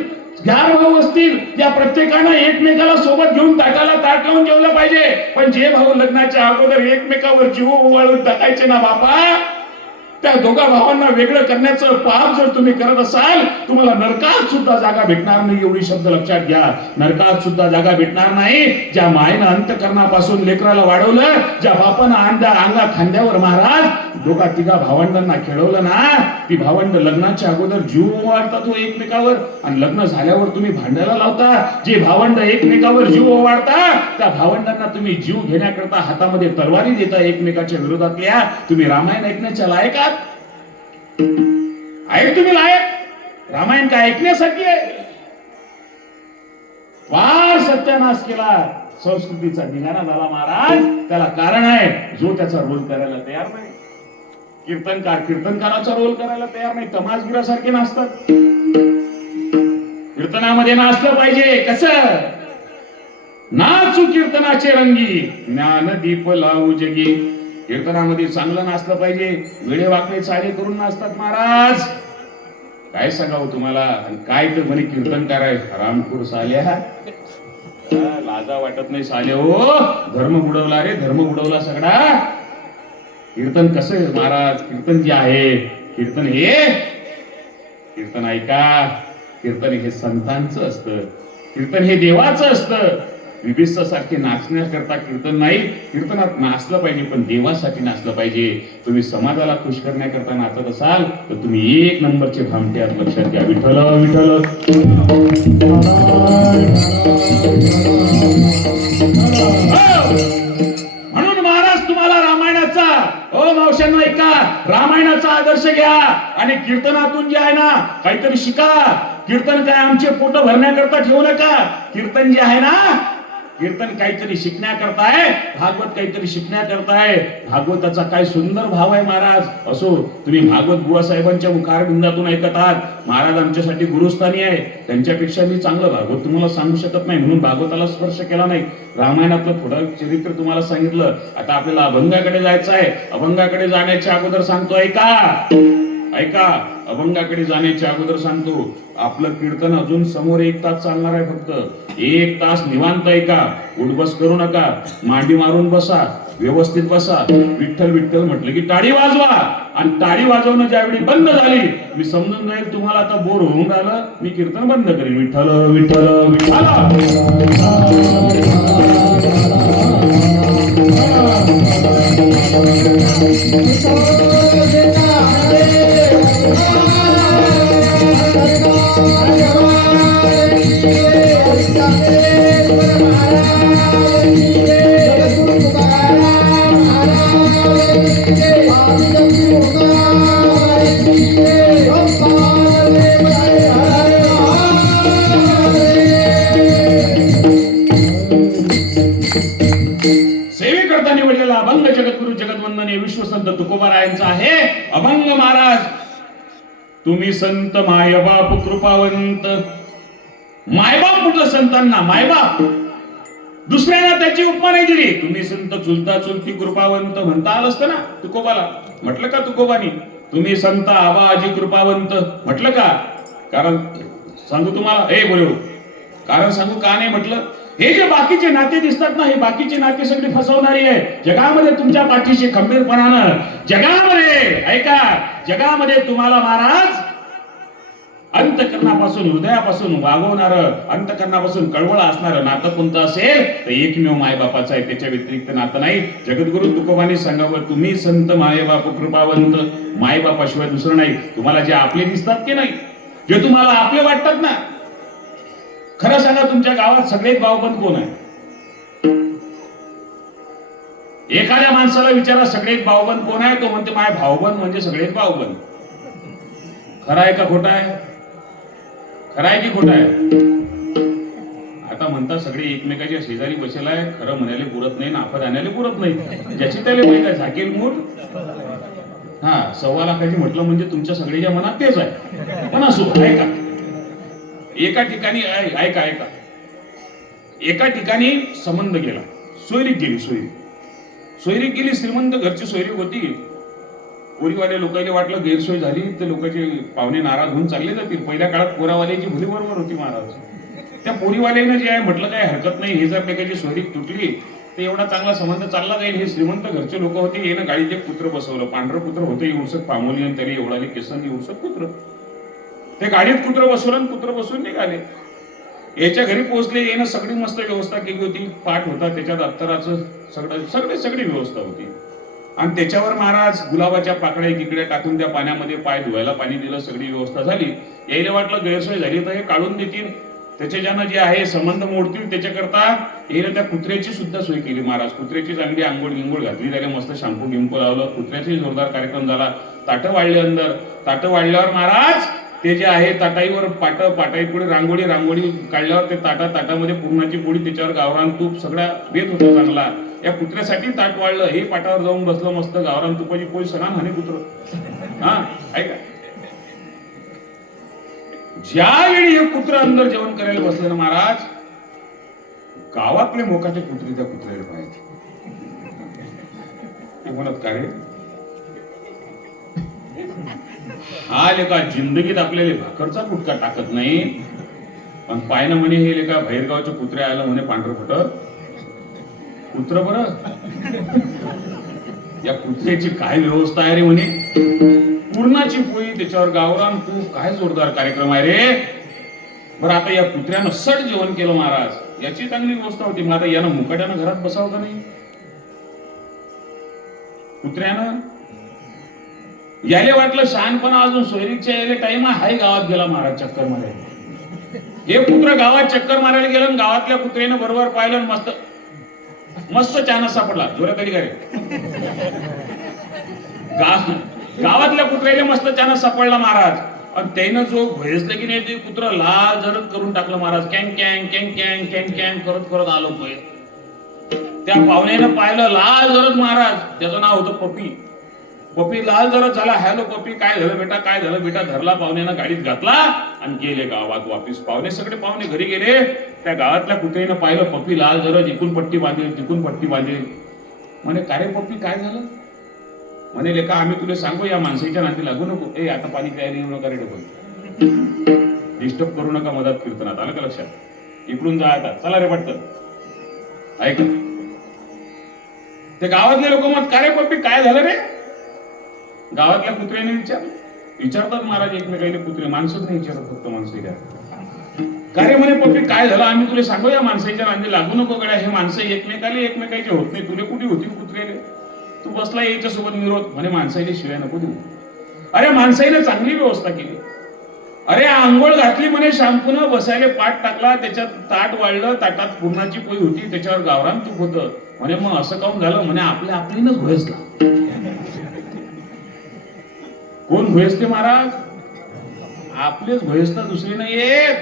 4 भाऊ असतील, या प्रत्येकानं एकमेकाला सोबत घेऊन ताटाला ताट लावून जेवलं पाहिजे. पण जे भाऊ लग्नाच्या अगोदर एकमेकावर जीव ओवाळून टाकायचे ना बापा, त्या दोघा भावांना वेगळं करण्याचं पाप जर तुम्ही करत असाल, तुम्हाला नरकात सुद्धा जागा भेटणार नाही. एवढी शब्द लक्षात घ्या. नरकात सुद्धा जागा भेटणार नाही. ज्या मायेनं अंतकरणापासून लेकराला वाढवलं, ज्या बापानं अंगा खांद्यावर महाराज दोघा तिघा भावंडांना खेळवलं ना, ती भावंड लग्नाच्या अगोदर जीव ओवाळतात हो एकमेकावर, आणि लग्न झाल्यावर तुम्ही भांडायला लावता. जे भावंड एकमेकावर जीव ओवाळता, त्या भावंडांना तुम्ही जीव घेण्याकरता हातामध्ये तलवारी देता एकमेकाच्या विरोधातल्या. तुम्ही रामायण ऐकण्याच्या लायक आहात? आहे तुम्ही लायक? रामायण काय ऐकण्यासाठी आहे? फार सत्यानाश केला संस्कृतीचा, निघाणा झाला महाराज. त्याला कारण आहे, जो त्याचा रोल करायला तयार नाही. कीर्तनकाराचा रोल करायला तयार नाही. तमासगिरासारखे नाचतात. कीर्तनामध्ये नाचलं पाहिजे. कसं नाचू कीर्तनाचे रंगी, ज्ञान दीप लावू जगी. कीर्तनामध्ये चांगलं नाचलं पाहिजे. वेळे वाकडे चाळे करून नाचतात महाराज. काय सांगावं तुम्हाला. आणि काय तर म्हणे कीर्तनकार आहे, रामपूर साल्या. लाजा वाटत नाही साले हो. धर्म बुडवला रे, धर्म बुडवला सगळा. कीर्तन कसं आहे महाराज? कीर्तन जे आहे, कीर्तन ऐका. कीर्तन हे संतांचं असतं. कीर्तन हे देवाचं असतं. विभिस्त सारखे नाचण्याकरता कीर्तन नाही. कीर्तनात नाचलं पाहिजे, पण देवासाठी नाचलं पाहिजे. तुम्ही समाजाला खुश करण्याकरता नाचत असाल तर तुम्ही 1 नंबरचे भामटे आहात. लक्षात घ्या. विठ्ठल विठ्ठल. म्हणून महाराज तुम्हाला रामायणाचा, ओ मावशांना ऐका, रामायणाचा आदर्श घ्या आणि कीर्तनातून जे आहे ना काहीतरी शिका. कीर्तन काय आमचे पोट भरण्याकरता ठेवू नका. कीर्तन जे आहे ना, कीर्तन काहीतरी शिकण्याकरता आहे. भागवत काहीतरी शिकण्याकरता आहे. भागवताचा काय सुंदर भाव आहे महाराज. असो, तुम्ही भागवत बुवा साहेबांच्या मुखारबिंदातून ऐकत आहात. महाराज आमच्यासाठी गुरुस्थानी आहे. त्यांच्यापेक्षा मी चांगलं भागवत तुम्हाला सांगू शकत नाही, म्हणून भागवताला स्पर्श केला नाही. रामायणातलं थोडं चरित्र तुम्हाला सांगितलं. आता आपल्याला अभंगाकडे जायचं आहे. अभंगाकडे जाण्याच्या अगोदर सांगतो, ऐका. अभंगाकडे जाण्याच्या अगोदर सांगतो, आपलं कीर्तन अजून समोर 1 तास चालणार आहे. फक्त 1 तास निवांत ऐका. उठबस करू नका. मांडी मारून बसा. व्यवस्थित बसा. विठ्ठल विठ्ठल म्हटलं की टाळी वाजवा. आणि टाळी वाजवणं ज्यावेळी बंद झाली, मी समजून जाईल तुम्हाला आता बोर होऊन राहिलं, मी कीर्तन बंद करेन. विठ्ठल विठ्ठल विठ्ठल. सेवेकरता निवडलेला अभंग जगद्गुरु जगदवंदनीय विश्वसंत तुकोबारायांचा आहे. अभंग महाराज. तुम्ही संत मायबाप कृपावंत. मायबाप कुठलं संतांना? मायबाप. दुसऱ्यांना त्याची उपमा नाही दिली. तुम्ही संत चुलता चुलती कृपावंत म्हणता आलं असतं ना तुकोबाला. म्हटलं का तुकोबानी तुम्ही संत आबा आजी कृपावंत म्हटलं का? कारण सांगू तुम्हाला, बोलू कारण सांगू का नाही म्हटलं? हे जे बाकीचे नाते दिसतात ना, हे बाकीचे नाते सगळे फसवणारी आहे. जगामध्ये तुमच्या पाठीशी खंबीरपणानं, जगामध्ये ऐका, जगामध्ये तुम्हाला महाराज अंतकरणापासून, हृदयापासून वागवणार, अंतकरणापासून कळवळ असणारं नातं कोणतं असेल तर एकमेव मायबापाचं आहे. त्याच्या व्यतिरिक्त नातं नाही. जगद्गुरु तुकोबांनी सांगावं, तुम्ही संत मायबाप कृपावंत. मायबापाशिवाय दुसरं नाही. तुम्हाला जे आपले दिसतात की नाही, जे तुम्हाला आपले वाटतात ना, खरं सांगा तुमच्या गावात सगळेच भावबंद कोण आहे? एखाद्या माणसाला विचारा सगळेच भावबंद कोण आहे, तो म्हणते माय भावबंद म्हणजे सगळेच भावबंद. खरं आहे का खोटं आहे? खरं आहे की खोटं आहे? आता म्हणता सगळे एकमेकाच्या शेजारी बसेला आहे. खरं म्हणायला पुरत नाही, नाफा जाण्याला पुरत नाही. ज्याची त्याला माहित आहे, झाकेल मूठ. 1.25 लाखाची म्हटलं म्हणजे तुमच्या सगळ्याच्या मनात तेच आहे. पण असो, ऐका, एका ठिकाणी ऐका, एका ठिकाणी संबंध गेला. सोयरीक गेली. सोयरीक गेली. श्रीमंत घरची सोयरीक होती. पोरीवाले लोकांना वाटलं गैरसोय झाली तर लोकांचे पाहुणे नाराज होऊन चालले जातील. पहिल्या काळात पोरावाल्याची भली बरोबर होती महाराज. त्या पोरीवाल्यानं जे आहे म्हटलं काय हरकत नाही, हे जर एखादी सोयरीक तुटली तर एवढा चांगला संबंध चालला जाईल. हे श्रीमंत घरचे लोक होते, येणं गाडीत एक पुत्र बसवलं. पांढरं पुत्र होतं एवढसं पामोली आणि त्याला एवढाले केसन एवढसं पुत्र. ते गाडीत कुत्र बसवलं आणि पुत्र बसून निघाले. याच्या घरी पोहोचले, येणं सगळी मस्त व्यवस्था केली होती. पाठ होता त्याच्यात अत्तराचं सगळी व्यवस्था होती. आणि त्याच्यावर महाराज गुलाबाच्या पाकळ्या इकडे टाकून त्या पाण्यामध्ये पाय धुवायला पाणी दिलं. सगळी व्यवस्था झाली. यायला वाटलं गैरसोय झाली तर हे काढून देतील, त्याच्या ज्यानं जे आहे संबंध मोडतील. त्याच्याकरता यायला त्या कुत्र्याची सुद्धा सोय केली महाराज. कुत्र्याची चांगली आंघोळ गिंगोळ घातली, त्याला मस्त शॅम्पू गिंपू लावलं. कुत्र्याचाही जोरदार कार्यक्रम झाला. ताटं वाढले अंदर. ताटं वाढल्यावर महाराज ते जे आहे ताटाईवर पाटाई पुढे रांगोळी काढल्यावर ते ताटामध्ये पूर्णाची पोळी, त्याच्यावर गावरान तूप सगळा बेत होता चांगला. या कुत्र्यासाठी ताट वाढलं. हे पाटावर जाऊन बसलं मस्त. गावरान तुपाची पोळी सगळा हाने कुत्र. हा ऐका, ज्यावेळी हे कुत्र अंदर जेवण करायला बसले ना महाराज, गावातले मोकाचे कुत्रे त्या कुत्र्याला पाहायचे. ते म्हणत का रे, हा लेका जिंदगीत आपल्याला भाकरचा फुटका टाकत नाही, पण पायनं म्हणे हे लेका बाहेरगावचे कुत्रे आलं म्हणे पांढरं फुट कुत्र. बरं, या कुत्र्याची काय व्यवस्था आहे रे म्हणे. पूर्णाची पोळी, त्याच्यावर गावरान तूप, काय जोरदार कार्यक्रम आहे रे. बरं, आता या कुत्र्यानं सट जेवण केलं महाराज. याची चांगली व्यवस्था होती. मग आता यानं मुकाट्यानं घरात बसावं का नाही. कुत्र्यानं यायला वाटलं शहाणपणा अजून सोयरीकच्या यायला टाइम हाय. गावात गेला महाराज चक्कर मारायला. हे कुत्र गावात चक्कर मारायला गेलं. गावातल्या कुत्र्यानं बरोबर पाहिलं. मस्त चाना सापडला. जोरात तरी काय गावातल्या कुत्र्याला मस्त चाना सापडला महाराज. आणि त्यानं जो भयसलं की नाही ते कुत्र लाल जरद करून टाकलं महाराज. कॅंग कॅंग कॅंग कॅंग कॅंग कॅंग करत आलो. त्या पाहुण्यानं पाहिलं लाल जरद महाराज. त्याचं नाव होतं पप्पी. पप्पी लाल जरद झाला. हॅलो पप्पी, काय झालं बेटा, काय झालं बेटा. धरला पाहुण्यानं, गाडीत घातला आणि गेले गावात वापिस. सगळे पाहुणे घरी गेले. त्या गावातल्या कुत्र्यानं पाहिलं पप्पी लाल जरद, इकून पट्टी बांधेल तिकून पट्टी बांधेल. म्हणे काय रे पप्पी, काय झालं. म्हणे लेका आम्ही तुला सांगू, या माणसाच्या नाती लागू नको. ए आता पाणी प्यायला येऊ नका रे डबल, डिस्टर्ब करू नका मदत कीर्तनात. आलं का लक्षात. इकडून जा आता, चला रे पटकन. ऐक, ते गावातले लोक मत काय रे पप्पी काय झालं रे. गावातल्या कुत्र्याने विचारतात महाराज एकमेकांना. कुत्रे माणसंच नाही विचारत, फक्त माणसं द्या. काय रे म्हणे पप्पी काय झालं, आम्ही तुला सांगू या माणसाच्या नांदी लागू नको गड्या. हे माणसं एकमेकाचे होत नाही. तुला कुठे होती कुत्रेले. तू बसला याच्या सोबत निरोध. म्हणे माणसाच्या शिवाय नको देऊ. अरे माणसाईने चांगली व्यवस्था केली. अरे आंघोळ घातली म्हणे शॅम्पूनं, बसायला पाठ टाकला, त्याच्यात ताट वाढलं. ताटात पूर्णाची पोळी होती, त्याच्यावर गावरान तूप होतं. म्हणे मग असं काऊन झालं. म्हणे आपलीनच भयसला. कोण भयसते महाराज. आपलेच भयसता, दुसरी नाही येत.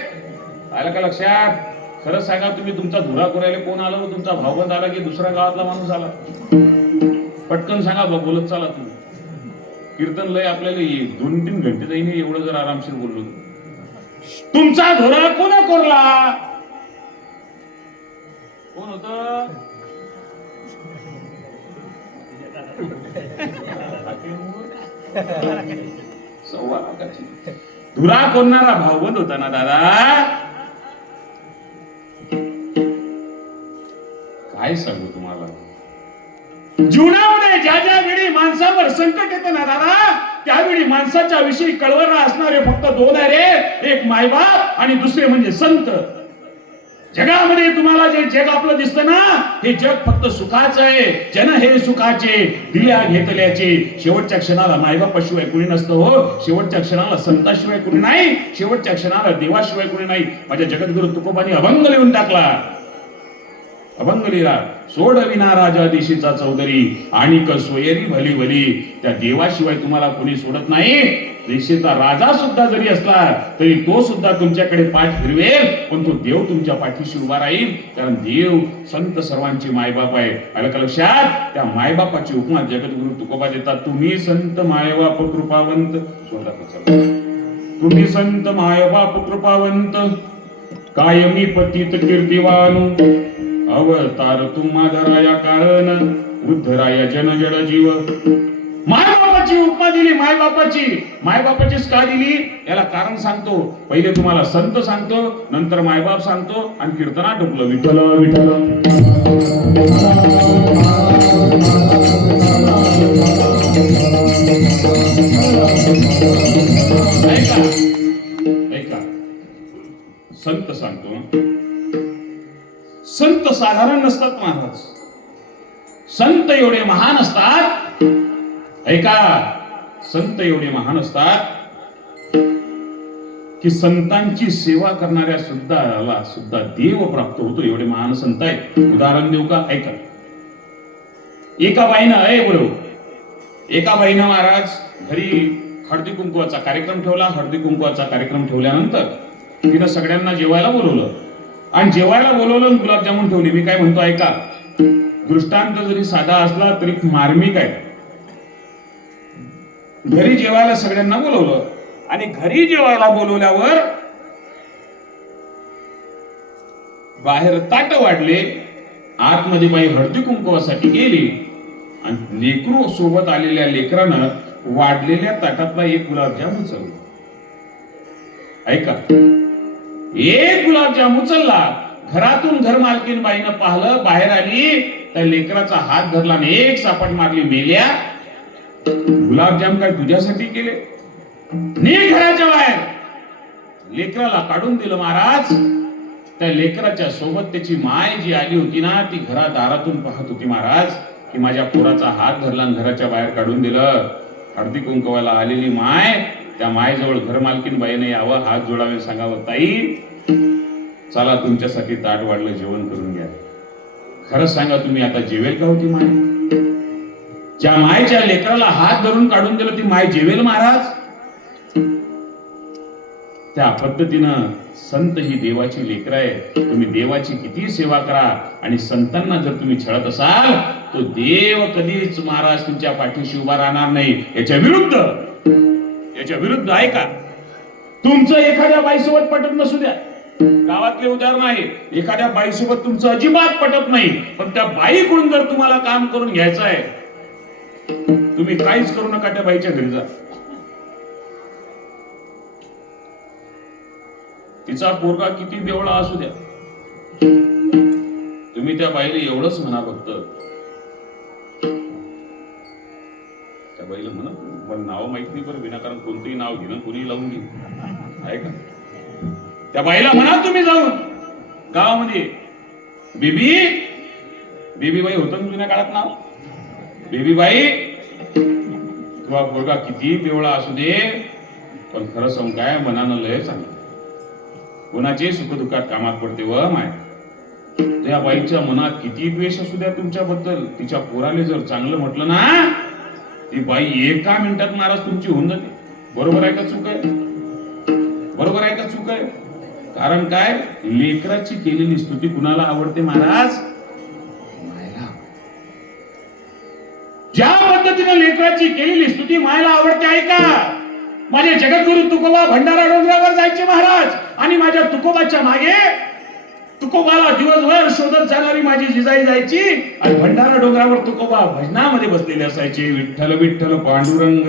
आलं का लक्षात. खरंच सांगा तुम्ही, तुमचा धुरा करायला कोण आलं. तुमचा भावबंद आला की दुसरा गावातला माणूस आला. पटकन सांगा बोलत चाला तुम्ही. कीर्तन लय आपल्याला 2-3 घंटे जाईन एवढं जर आरामशीर बोललो. तुमचा धुरा कोण कोरला. कोण होत. सव्वा लाखाची धुरा कोरणारा भावबंद होता ना दादा. काय सांगू तुम्हाला. जीवनामध्ये ज्या वेळी माणसावर संकट येतं ना दादा, त्यावेळी माणसाच्या विषयी कळवळा असणारे फक्त 2 आहे रे. एक मायबाप आणि दुसरे म्हणजे संत. जगामध्ये तुम्हाला जे जग आपलं दिसतं ना, हे जग फक्त सुखाचं आहे. जन हे सुखाचे दिल्या घेतल्याचे. शेवटच्या क्षणाला मायबापाशिवाय कुणी नसतं हो. शेवटच्या क्षणाला संताशिवाय कुणी नाही. शेवटच्या क्षणाला देवाशिवाय कुणी नाही. माझ्या जगद्गुरु तुकोबांनी अभंग लिहून टाकला. अभंग लिहिला. सोडविना राजा देशीचा चौधरी, आणि सोयरी भली भली. त्या देवाशिवाय तुम्हाला कोणी सोडत नाही. देशीचा राजा सुद्धा जरी असला तरी तो सुद्धा तुमच्याकडे पाठ फिरवेल, पण तो देव तुमच्या पाठीशी उभा राहील. कारण देव संत सर्वांचे मायबाप आहे. आलं का लक्षात. त्या मायबापाची उपमा जगद्गुरु तुकोबा देतात. तुम्ही संत मायबाप कृपावंत. तुम्ही संत मायबाप कृपावंत, कायमी पतित कीर्तिवान. अवतार तुम्हा धराया कारण, उद्धराया जन जड जीव. मायबापाची मायबापाची उपमा दिली, मायबापाचीच का दिली याला कारण सांगतो. पहिले तुम्हाला संत सांगतो, नंतर मायबाप सांगतो, आणि कीर्तना टोकलं विठ्ठल विठ्ठल. ऐका ऐका, संत सांगतो. संत साधारण नसतात महाराज, संत एवढे महान असतात. ऐका, संत एवढे महान असतात की संतांची सेवा करणाऱ्या सुद्धा देव प्राप्त होतो, एवढे महान संत आहेत. उदाहरण देऊ का? ऐका. एका बाईनं महाराज घरी हळदी कुंकवाचा कार्यक्रम ठेवला. हळदी कुंकवाचा कार्यक्रम ठेवल्यानंतर तिनं सगळ्यांना जेवायला बोलवलं, आणि जेवायला बोलवलं, गुलाबजामुन ठेवली. मी काय म्हणतो ऐका, दृष्टांत जरी साधा असला तरी मार्मिक आहे. घरी जेवायला सगळ्यांना बोलवलं, आणि घरी जेवायला बोलवल्यावर बाहेर ताट वाढले, आतमध्ये बाई हळदी कुंकवासाठी गेली, आणि लेकरू सोबत आलेल्या लेकरानं वाढलेल्या ताटातला एक गुलाबजाम उचलला. ऐका, एक गुलाबजाम उचलला. घरातून घर मालकीन बाईनं पाहिलं, बाहेर आली, त्या लेकराचा हात धरला आणि एक सापट मारली. मेल्या, गुलाबजाम काय तुझ्यासाठी केले? नी घराच्या बाहेर. लेकराला काढून दिलं महाराज. त्या लेकराच्या सोबत त्याची माय जी आली होती ना, ती दारातून पाहत होती महाराज, की माझ्या पोराचा हात धरला आणि घराच्या बाहेर काढून दिलं. हळदी कुंकवाला आलेली माय, त्या मायजवळ घर मालकीन बाईने यावं, हात जोडावे, सांगावं, ताई चला तुमच्यासाठी ताट वाढलं, जेवण करून घ्या. खरं सांगा, तुम्ही आता जेवेल का होती माय? ज्या मायच्या लेकराला हात धरून काढून दिलं, ती माय जेवेल महाराज? त्या पद्धतीनं संत ही देवाची लेकरं आहे. तुम्ही देवाची किती सेवा करा, आणि संतांना जर तुम्ही छळत असाल, तो देव कधीच महाराज तुमच्या पाठीशी उभा राहणार नाही. याच्या विरुद्ध ऐका, तुमचं एखाद्या बाईसोबत पटत नसू द्या, गावातले उदाहरण आहे, एखाद्या बाईसोबत तुमचं अजिबात पटत नाही, पण त्या बाईकडून जर तुम्हाला काम करून घ्यायचं आहे, तुम्ही काहीच करू नका, त्या बाईच्या घरी जा. तिचा पोरगा किती बेवळा असू द्या, तुम्ही त्या बाईला एवढंच म्हणा, फक्त त्या बाईला म्हणा, मला नाव माहित नाही, पण विनाकारण कोणतंही नाव घेणं कोणी लावून घे. आहे का? त्या बाईला म्हणा तुम्ही जाऊन गावामध्ये, बेबीबाई होतं ना जुन्या काळात नाव, बेबीबाई, किंवा पोरगा किती बेवळा असू दे, पण खरं सांगू काय, मनानं लय चांगलं, कोणाचे सुखदुःखात कामात पडते व माय. त्या बाईच्या मनात किती द्वेष असू द्या तुमच्याबद्दल, तिच्या पोराने जर चांगलं म्हटलं ना, ती बाई एका मिनिटात महाराज तुमची होऊन जाते. बरोबर आहे का चूक आहे? बरोबर आहे का चूक आहे? कारण काय, लेकराची केलेली स्तुती कुणाला आवडते महाराज? मायला. ज्या पद्धतीने लेकराची केलेली स्तुती मायला आवडते, ऐका, माझे जगद्गुरु तुकोबा भंडारा डोंगरावर जायचे महाराज, आणि माझ्या तुकोबाच्या मागे तुकोबाला दिवसभर शोधत जाणारी माझी जिजाई जायची, आणि भंडारा डोंगरावर तुकोबा भजनामध्ये बसलेले असायचे. विठ्ठल विठ्ठल पांडुरंग,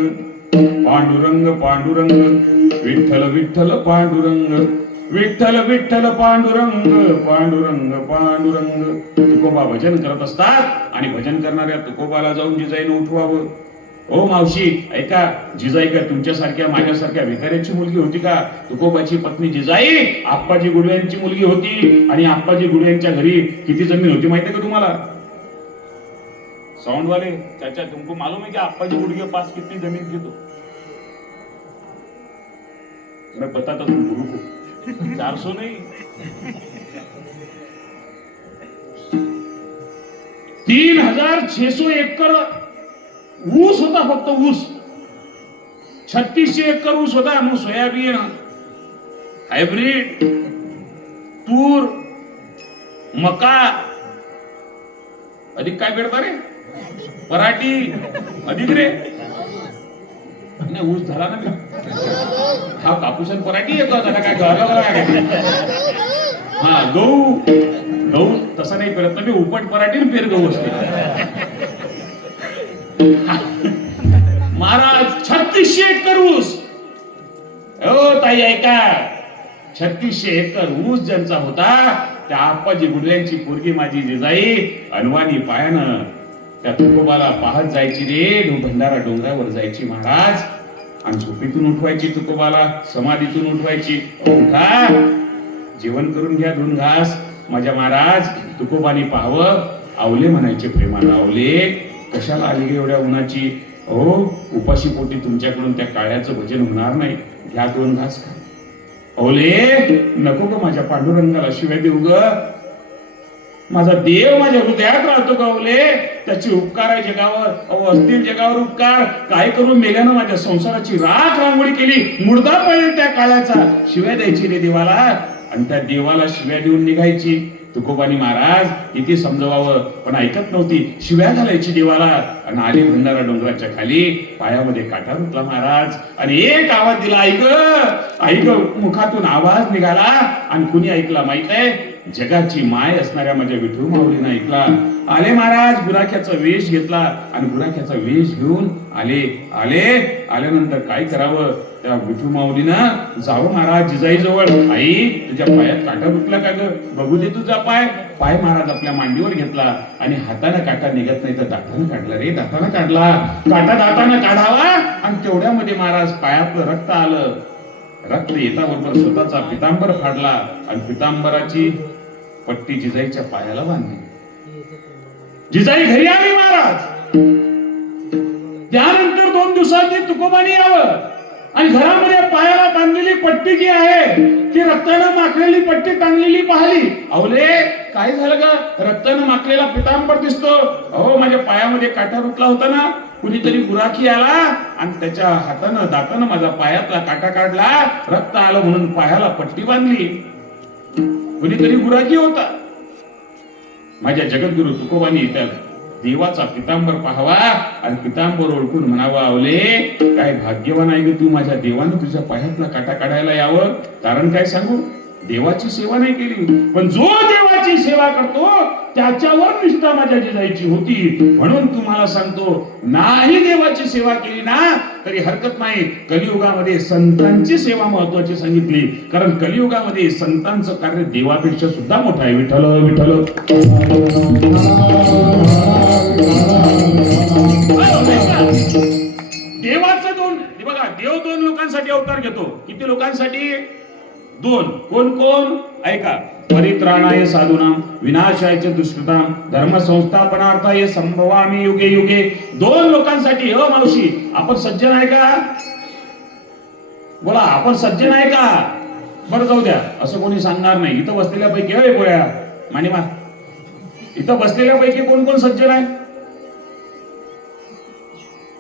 पांडुरंग पांडुरंग, विठ्ठल विठ्ठल पांडुरंग, विठ्ठल विठ्ठल पांडुरंग, पांडुरंग पांडुरंग. तुकोबा भजन करत असतात, आणि भजन करणाऱ्या तुकोबाला जाऊन जिजाईने उठवावं. ओ मावशी, ऐका, जिजाई काय तुमच्यासारख्या माझ्यासारख्या भिकाऱ्याची मुलगी होती का? तुकोबाची पत्नी जिजाई आप्पाजी गुडव्यांची मुलगी होती, आणि आप्पाजी गुडव्यांच्या घरी किती जमीन होती माहितीये का तुम्हाला? साउंड वाले चाचा, तुमको मालूम है कि आप्पाजी गुड के पास कितनी जमीन थी? तो मैं बताता तुम गुरु को, 400 नहीं, 3600 एकर ऊस होता, फक्त ऊस. 3600 एकर ऊस होता. मग सोयाबीन, हायब्रिड, तूर, मका, अधिक काय पेरता रे? पराठी, अधिक रे नाही, ऊस झाला ना. हा कापूस आणि पराठी येतो आता काय गहू. हा, गहू तसा नाही पेरत ना मी, उपट पराठी पेर गहू असते महाराज. 3600 एकर ऊस. ओ ताई ऐका, 3600 एकर ऊस ज्यांचा होता त्या आप्पाजी गुडल्यांची पोरगी माझी जिजाई अनवानी पायानं त्या तुकोबाला पाहत जायची रे. भंडारा डोंगरावर जायची महाराज आणि झोपेतून उठवायची तुकोबाला, समाधीतून उठवायची. उठा, जेवण करून घ्या 2 घास. माझ्या महाराज तुकोबानी पाहावं. आवले म्हणायचे प्रेमानं, आवले कशाला आली गे एवढ्या उन्हाची? हो, उपाशी पोटी तुमच्याकडून त्या काळ्याचं भजन होणार नाही, घ्या 2 घास खा. आवले नको ग माझ्या पांडुरंगाला शिवाय देऊ ग. माझा देव माझ्या हृदयात राहतो का आवले? त्याचे उपकार आहे जगावर. अहो असतील जगावर उपकार. काय करू, मेल्यानं माझ्या संसाराची राख रांगोळी केली. मुर्दा पडले त्या काळाचा. शिव्या द्यायची रे देवाला आणि त्या देवाला शिव्या देऊन निघायची. तुकोबानी महाराज किती समजवावं पण ऐकत नव्हती. शिव्या घालायची देवाला आणि आली भंडारा डोंगराच्या खाली. पायामध्ये काटा रुतला महाराज आणि एक आवाज दिला, ऐक ऐक. मुखातून आवाज निघाला आणि कुणी ऐकला माहित आहे? जगाची माय असणाऱ्या माझ्या विठू माऊलीनं ऐकला. आले महाराज, गुराख्याचा वेश घेतला आणि गुराख्याचा वेश घेऊन आल्यानंतर काय करावं? त्या विठू माऊलीनं जावं महाराज जिजाई जवळ. आई तुझ्या पायात काटा रुतला का ग? बघू दे तुझा पाय. पाय महाराज आपल्या मांडीवर घेतला आणि हाताने काटा निघत नाही तर दातानं काढला रे. दातानं काढला. काटा दातानं काढावा आणि तेवढ्यामध्ये महाराज पायातलं रक्त आलं. रक्त येता बरोबर स्वतःचा पितांबर फाडला आणि पितांबराची पट्टी जिजाईच्या पायाला बांधली. जिजाई घरी आली महाराज. त्यानंतर 2 दिवसांनी तुकोबानी यावं आणि घरामध्ये पायाला बांधलेली पट्टी जी आहे ती रक्तानं माखलेली पट्टी टांगलेली पाहिली. अवले काय झालं का? रक्तानं माखलेला पितांबर दिसतो. अहो माझ्या पायामध्ये काटा रुतला होता ना. कुणीतरी गुराखी आला आणि त्याच्या हातानं दातानं माझा पायातला काटा काढला. रक्त आलं म्हणून पायाला पट्टी बांधली. कुणीतरी गुराखी होता. माझ्या जगद्गुरु तुकोबानी त्या देवाचा पितांबर पाहावा आणि पितांबर ओळखून म्हणावा, आवले काय भाग्यवान आहे ग तू. माझ्या देवानं तुझ्या पायातला काटा काढायला यावं. कारण काय सांगू? देवाची सेवा नाही केली पण जो देवाची सेवा करतो त्याच्यावर निष्ठा माझ्या जिजाईची होती. म्हणून तुम्हाला सांगतो, नाही देवाची सेवा केली ना तरी हरकत नाही. कलियुगामध्ये संतांची सेवा महत्वाची सांगितली, कारण कलियुगामध्ये संतांचं कार्य देवापेक्षा सुद्धा मोठं आहे. विठ्ठल विठ्ठल. देवाचं बघा, देव 2 लोकांसाठी अवतार घेतो. किती लोकांसाठी? 2. कोण कोण? ऐका. परित्राणाय साधूनां विनाशाय च दुष्कृतां धर्म संस्थापनार्थाय संभवामि युगे युगे. 2 लोकांसाठी. हो मावशी, आपण सज्जन आहे का? बोला, आपण सज्जन आहे का? बरं जाऊ द्या, असं कोणी सांगणार नाही. इथं बसलेल्यापैकी अरे गोळ्या मानिमा, इथं बसलेल्यापैकी कोण कोण सज्जन आहे?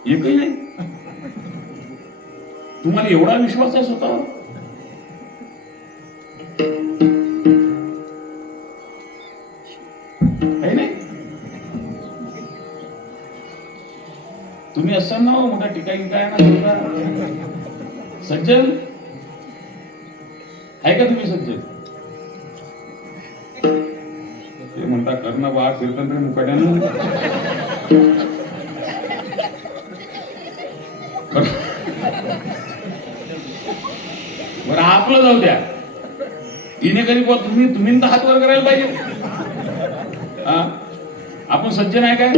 एकही नाही. तुम्हाला एवढा विश्वास आहे स्वतःवर? नाही. तुम्ही असाल ना मोठा टिकाई काय ना सज्जन आहे का? तुम्ही सज्जन? ते म्हणता करणं बा कीर्तन मुकाट्यानं. बरं आपलं जाऊ द्या. तिने कधी तुम्ही तर हात वर करायला पाहिजे. आपण सज्जन आहे काय?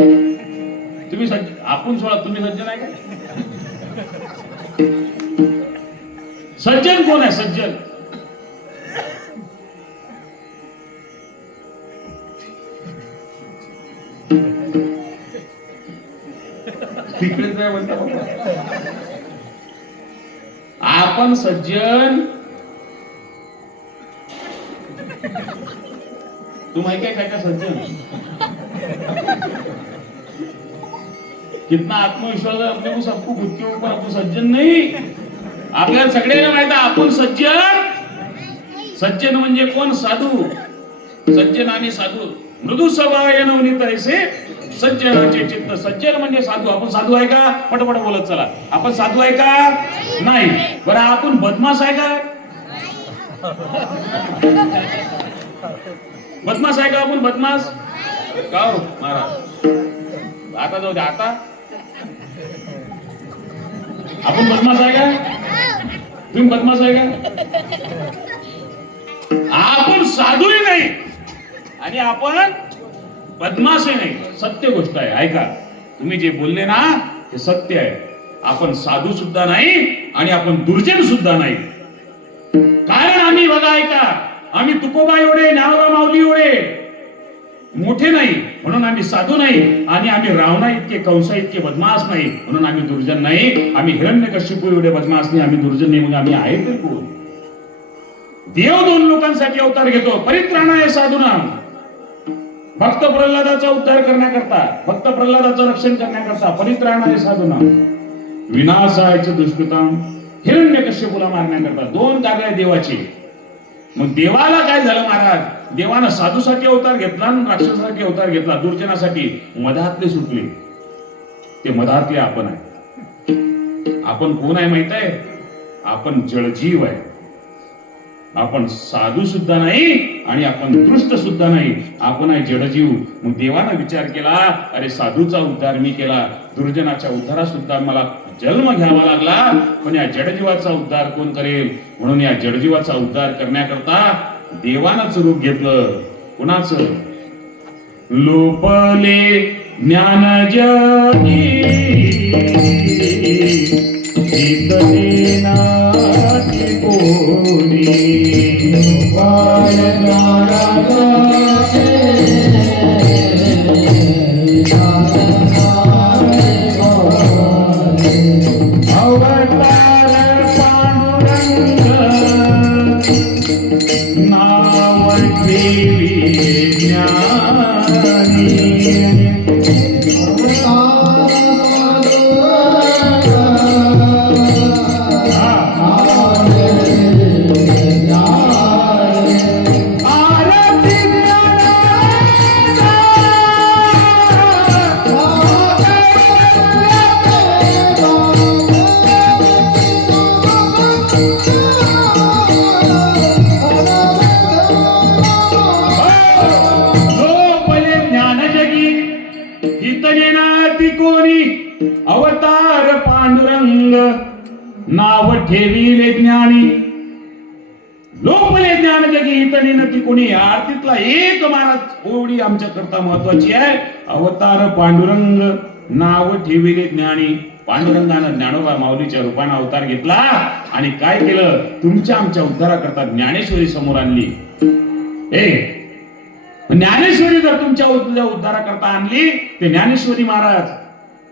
तुम्ही आपण सोडा, तुम्ही सज्जन आहे काय? सज्जन कोण आहे? सज्जन तिकडेच काय म्हणता बाबा. आपण सज्जन. तू माहिती आहे काय का सज्जन? कितना आत्मविश्वास है अपने को, सबको खुद के ऊपर. आपण सज्जन नाही. आपल्याला सगळ्यांना माहित आहे आपण सज्जन. सज्जन म्हणजे कोण? साधू. सज्जन आणि साधू मृदू स्वभाव नवनीत ऐसे सज्जनाचे चित्त. सज्जन म्हणजे साधू. आपण साधू आहे का? पटपट बोलत चला. आपण साधू आहे का? नाही. बरं आपण बदमाश आहे का? बदमाश आहे का आपण? बदमाश का हो महाराज? आता जाऊ द्या. आता आपण बदमाश आहे का? तुम्ही बदमाश आहे का? आपण साधूही नाही आणि आपण बदमाशही नाही. सत्य गोष्ट आहे. ऐका, तुम्ही जे बोलले ना ते सत्य आहे. आपण साधू सुद्धा नाही आणि आपण दुर्जन सुद्धा नाही. कारण आम्ही बघा, ऐका, आम्ही तुकोबा एवढे, ज्ञानोबा माऊली एवढे मोठे नाही म्हणून आम्ही साधू नाही, आणि आम्ही रावणा इतके, कंसा इतके बदमाश नाही म्हणून आम्ही दुर्जन नाही. आम्ही हिरण्यकश्यपू एवढे बदमाश नाही, आम्ही दुर्जन नाही. मग आम्ही आहे तरी कोण? देव दोन लोकांसाठी अवतार घेतो, परित्राणाय साधूनाम. भक्त प्रल्हादाचा उद्धार करण्याकरता, भक्त प्रल्हादाचं रक्षण करण्याकरता, परित्राणाय साधूनाम. विनाशायचं दुष्कृताम, हिरण्यकश्यपूला मारण्याकरता. दोन कार्य आहे देवाची. मग देवाला काय झालं महाराज? देवानं साधूसाठी अवतार घेतला आणि राक्षसासाठी अवतार घेतला, दुर्जनासाठी. मधातले सुटले. ते मधातले आपण आहे. आपण कोण आहे माहित आहे? आपण जळजीव आहे. आपण साधू सुद्धा नाही आणि आपण दृष्ट सुद्धा नाही, आपण आहे जडजीव. मग देवानं विचार केला, अरे साधूचा उद्धार मी केला, दुर्जनाच्या उद्धारा सुद्धा मला जन्म घ्यावा लागला, पण या जडजीवाचा उद्धार कोण करेल? म्हणून या जडजीवाचा उद्धार करण्याकरता देवानंच रूप घेतलं. कुणाचं? लोपले ज्ञान जगी कोणी अवतार पांडुरंग नाव ठेवी ज्ञानी. अवतार पांडुरंग नाव ठेविले ज्ञानी. लोपले ज्ञान जगी इतने ती कोणी. आरतीतला एक महाराज ओळी आमच्या करता महत्वाची आहे. अवतार पांडुरंग नाव ठेविले ज्ञानी. पांडुरंगानं ज्ञानोबा माऊलीच्या रूपाने अवतार घेतला आणि काय केलं? तुमच्या आमच्या उद्धाराकरता ज्ञानेश्वरी समोर आणली. ज्ञानेश्वरी जर तुमच्या उद्धाराकरता आणली, ते ज्ञानेश्वरी महाराज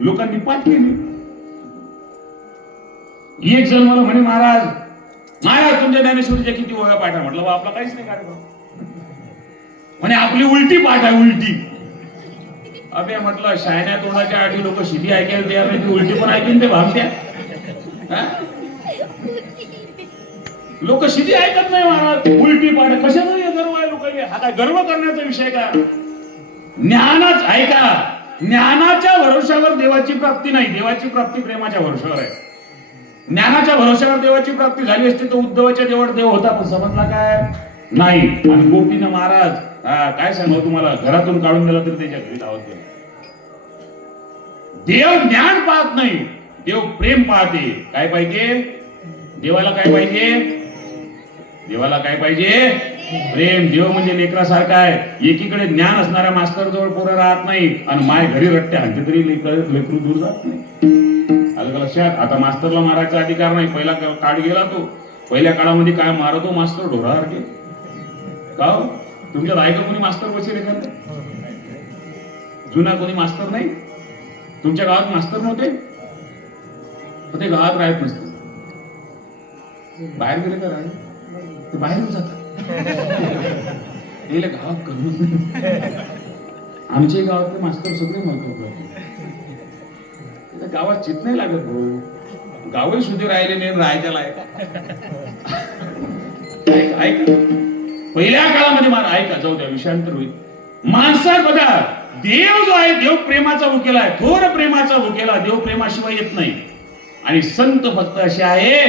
लोकांनी पाठ केली. एक जण मला म्हणे, महाराज तुमच्या ज्ञानेश्वरीच्या किती ओव्या पाठ आहे? म्हटलं आपला काहीच नाही कार्यक्रम. म्हणे आपली उलटी पाठ आहे, उलटी. अबे म्हटलं शायन्या तोंडाच्या आठी लोक शिधी ऐकायला तयार नाही, उलटी पण ऐकून ते भामत्या. लोक शिधी ऐकत नाही महाराज, उलटी पाठ. कशाचा गर्व आहे लोकांनी? हा काय गर्व करण्याचा विषय का? ज्ञानच ऐका, ज्ञानाच्या भरोश्यावर देवाची प्राप्ती नाही. देवाची प्राप्ती प्रेमाच्या भरोश्यावर आहे. ज्ञानाच्या भरोश्यावर देवाची प्राप्ती झाली असती तर उद्धवाच्या देवावर देव होता, पण समजला काय? नाही. आणि गोपीनं महाराज काय सांगू तुम्हाला, घरातून काढून दिला तरी त्याच्या घरी धावत गेला. देव ज्ञान पाहत नाही, देव प्रेम पाहते. काय पाहिजे देवाला? काय पाहिजे देवाला? काय पाहिजे? प्रेम. देव म्हणजे लेकरासारखा आहे. एकीकडे ज्ञान असणाऱ्या मास्तर जवळ पोरं राहत नाही आणि माय घरी रट्ट्या हाणते तरी लेकरू दूर जात नाही. आलं का लक्षात? आता मास्तरला मारायचा अधिकार नाही. पहिला काळ गेला तो. पहिल्या काळामध्ये काय मारतो मास्तर? ढोरासारखे. का हो? तुमच्यात आहे का कोणी मास्तर बसेल एखादं? जुना कोणी मास्तर नाही? तुमच्या गावात मास्तर नव्हते? ते गावात राहत नसते, बाहेर गेले का राहिले? ते बाहेरून जातात. गावात करूच नाही. आमच्या गावातले मास्तर सगळे म्हणतात गावात चित नाही लागत भाऊ. गावही सुधी राहिले नाही, राहायच्याला ऐका. पहिल्या काळामध्ये मला ऐका, जाऊ द्या विषयांतर होईल. माणसा बघा, देव जो आहे देव प्रेमाचा भुकेला आहे, थोर प्रेमाचा भुकेला. देव प्रेमाशिवाय येत नाही. आणि संत फक्त असे आहे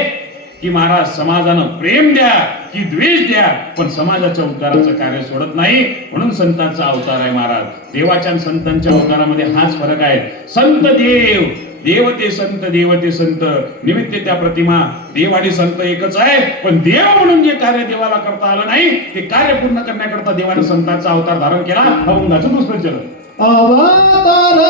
की महाराज समाजानं प्रेम द्या की द्वेष द्या, पण समाजाच्या उद्धाराचं कार्य सोडत नाही. म्हणून संतांचा अवतार आहे महाराज. देवाच्या आणि संतांच्या अवतारामध्ये हाच फरक आहे. संत देव देवते संत निमित्त त्या प्रतिमा देव आणि संत एकच आहे, पण देव म्हणून जे कार्य देवाला करता आलं नाही ते कार्य पूर्ण करण्याकरता देवाने संतांचा अवतार धारण केला. अभंगाचं दुसरं चरण. अवतार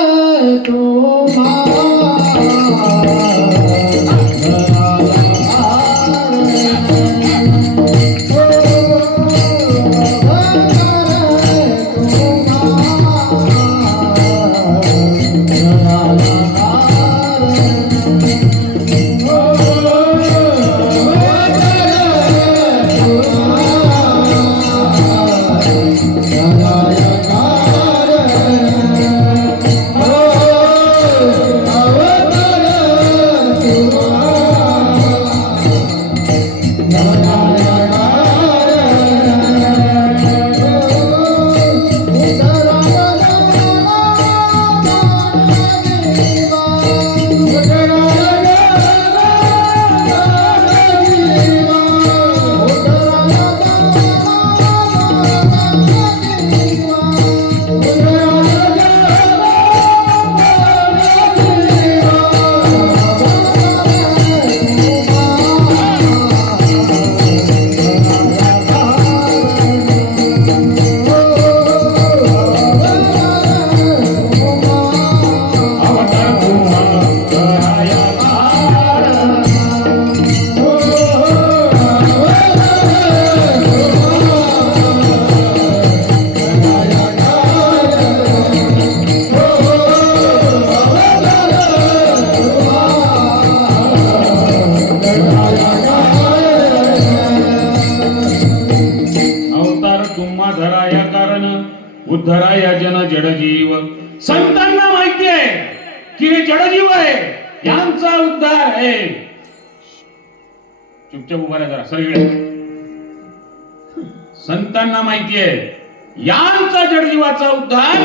उद्धराया जन जडजीव. संतांना माहिती आहे की हे जडजीव आहे, यांचा उद्धार आहे. चुपचाप उभा राहा जरा सगळे. संतांना माहिती आहे यांचा जडजीवाचा उद्धार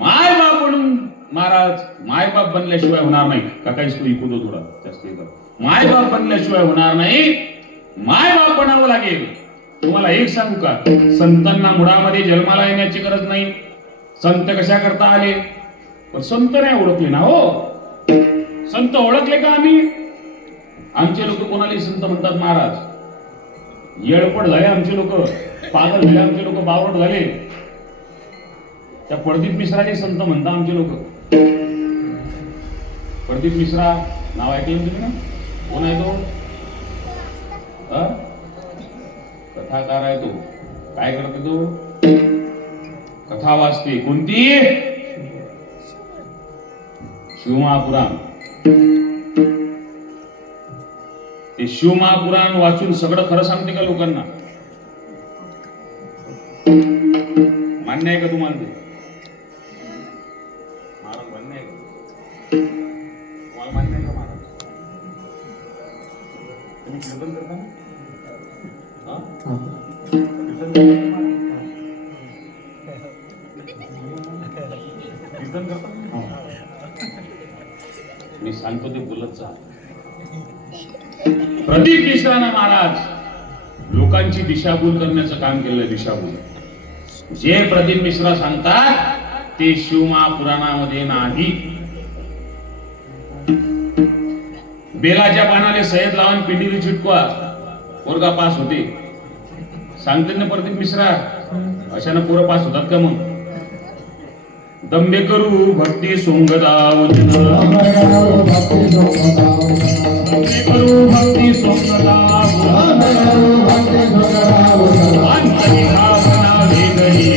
मायबाप म्हणून महाराज मायबाप बनल्याशिवाय होणार नाही. काकाईस तू ऐकू दो थोडा जास्त. मायबाप बनल्याशिवाय होणार नाही, मायबाप बनावं लागेल. तुम्हाला एक सांगू का, संतांना मुळामध्ये जन्माला येण्याची गरज नाही. संत कशा करता आले, पण संत नाही ओळखले ना हो. संत ओळखले का आम्ही? आमचे लोक कोणाला संत म्हणतात महाराज? येळपट झाले आमचे लोक, पागल झाले आमचे लोक, बावट झाले. त्या प्रदीप मिश्राचे संत म्हणता आमचे लोक. प्रदीप मिश्रा नाव ऐकलं तुम्ही ना? कोण आहे तो? कथाकार आहे तो. काय करते तो? कथा वाचते. कोणती? शिवमहापुराण. ते शिवमहापुराण वाचून सगळं खरं सांगते का लोकांना? मान्य आहे का तुम्हाला ते? महाराज मान्य आहे का? तुम्हाला मान्य आहे का महाराज? तुम्ही कीर्तन करता ना? कीर्तन करता? मी सांगतो ते बोलत जा. प्रदीप मिश्राना महाराज लोकांची दिशाभूल करण्याचं काम केलं. दिशाभूल जे प्रदीप मिश्रा सांगतात ते शिवमहापुराणामध्ये नाही. बेलाच्या पानाले सय्यद लावून पिंडीली चिटकवा, पोरगा पास होते. सांगते ना प्रदीप मिश्रा. अशानं पोरं पास होतात का मग? दंबे करू भक्ती सोंगदाव जन, दंबे करू भक्ती सोंगदाव, अंतरी भावना वेगळी.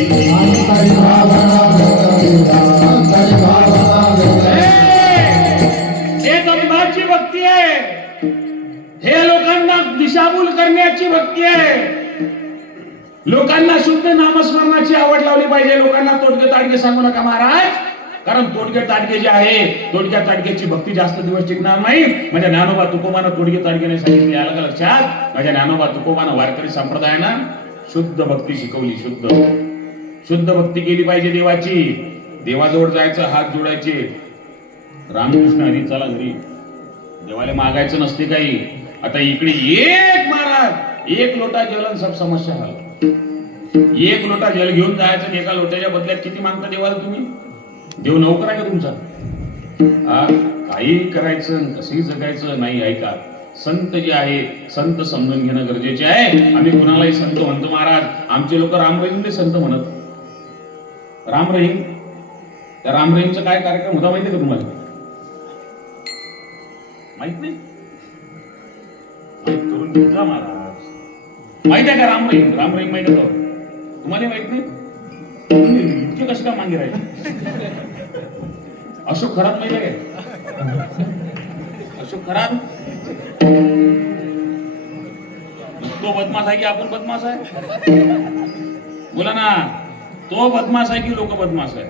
हे दंबाची भक्ती आहे, हे लोकांना दिशाभूल करण्याची भक्ती आहे. लोकांना शुद्ध नामस्मरणाची आवड लावली पाहिजे. लोकांना तोडगे ताडगे सांगू नका महाराज, कारण तोडगे ताडगे जे आहे, तोडग्या ताडग्याची भक्ती जास्त दिवस टिकणार नाही. माझ्या ज्ञानोबा तुकोबानं तोडगे ताडगेने सांगितले. आलं का लक्षात? माझ्या ज्ञानोबा तुकोबानं वारकरी संप्रदायानं शुद्ध भक्ती शिकवली. शुद्ध भक्ती केली पाहिजे देवाची. देवाजवळ जायचं, हात जोडायचे, रामकृष्ण हरी चला घरी. देवाला मागायचं नसते काही. आता इकडे एक महाराज एक लोटा जल आणि सब समस्या हल. एक लोटा जल घेऊन जायचं, एका लोट्याच्या बदल्यात किती मागता देवाला तुम्ही? देव नोकर आहे का तुमचा? काही करायचं कसंही जगायचं नाही. ऐका, संत जे आहे संत समजून घेणं गरजेचे आहे. आम्ही कुणालाही संत म्हणतो महाराज. आमचे लोक राम रहीमने संत म्हणत. राम रहीम, त्या राम रहीमचा काय कार्यक्रम होता माहिती का तुम्हाला? माहित नाही? माहित करून घेतला महाराज. माहित आहे का राम रहीम? राम रहीम माहित आहे तुम्हाला? माहित नाही? इतके कसे का मागे राहिले? अशोक खरात माहिती आहे काय? अशोक खरात तो बदमाश आहे की आपण बदमाश आहे? बोला ना. तो बदमाश आहे की लोक बदमाश आहे?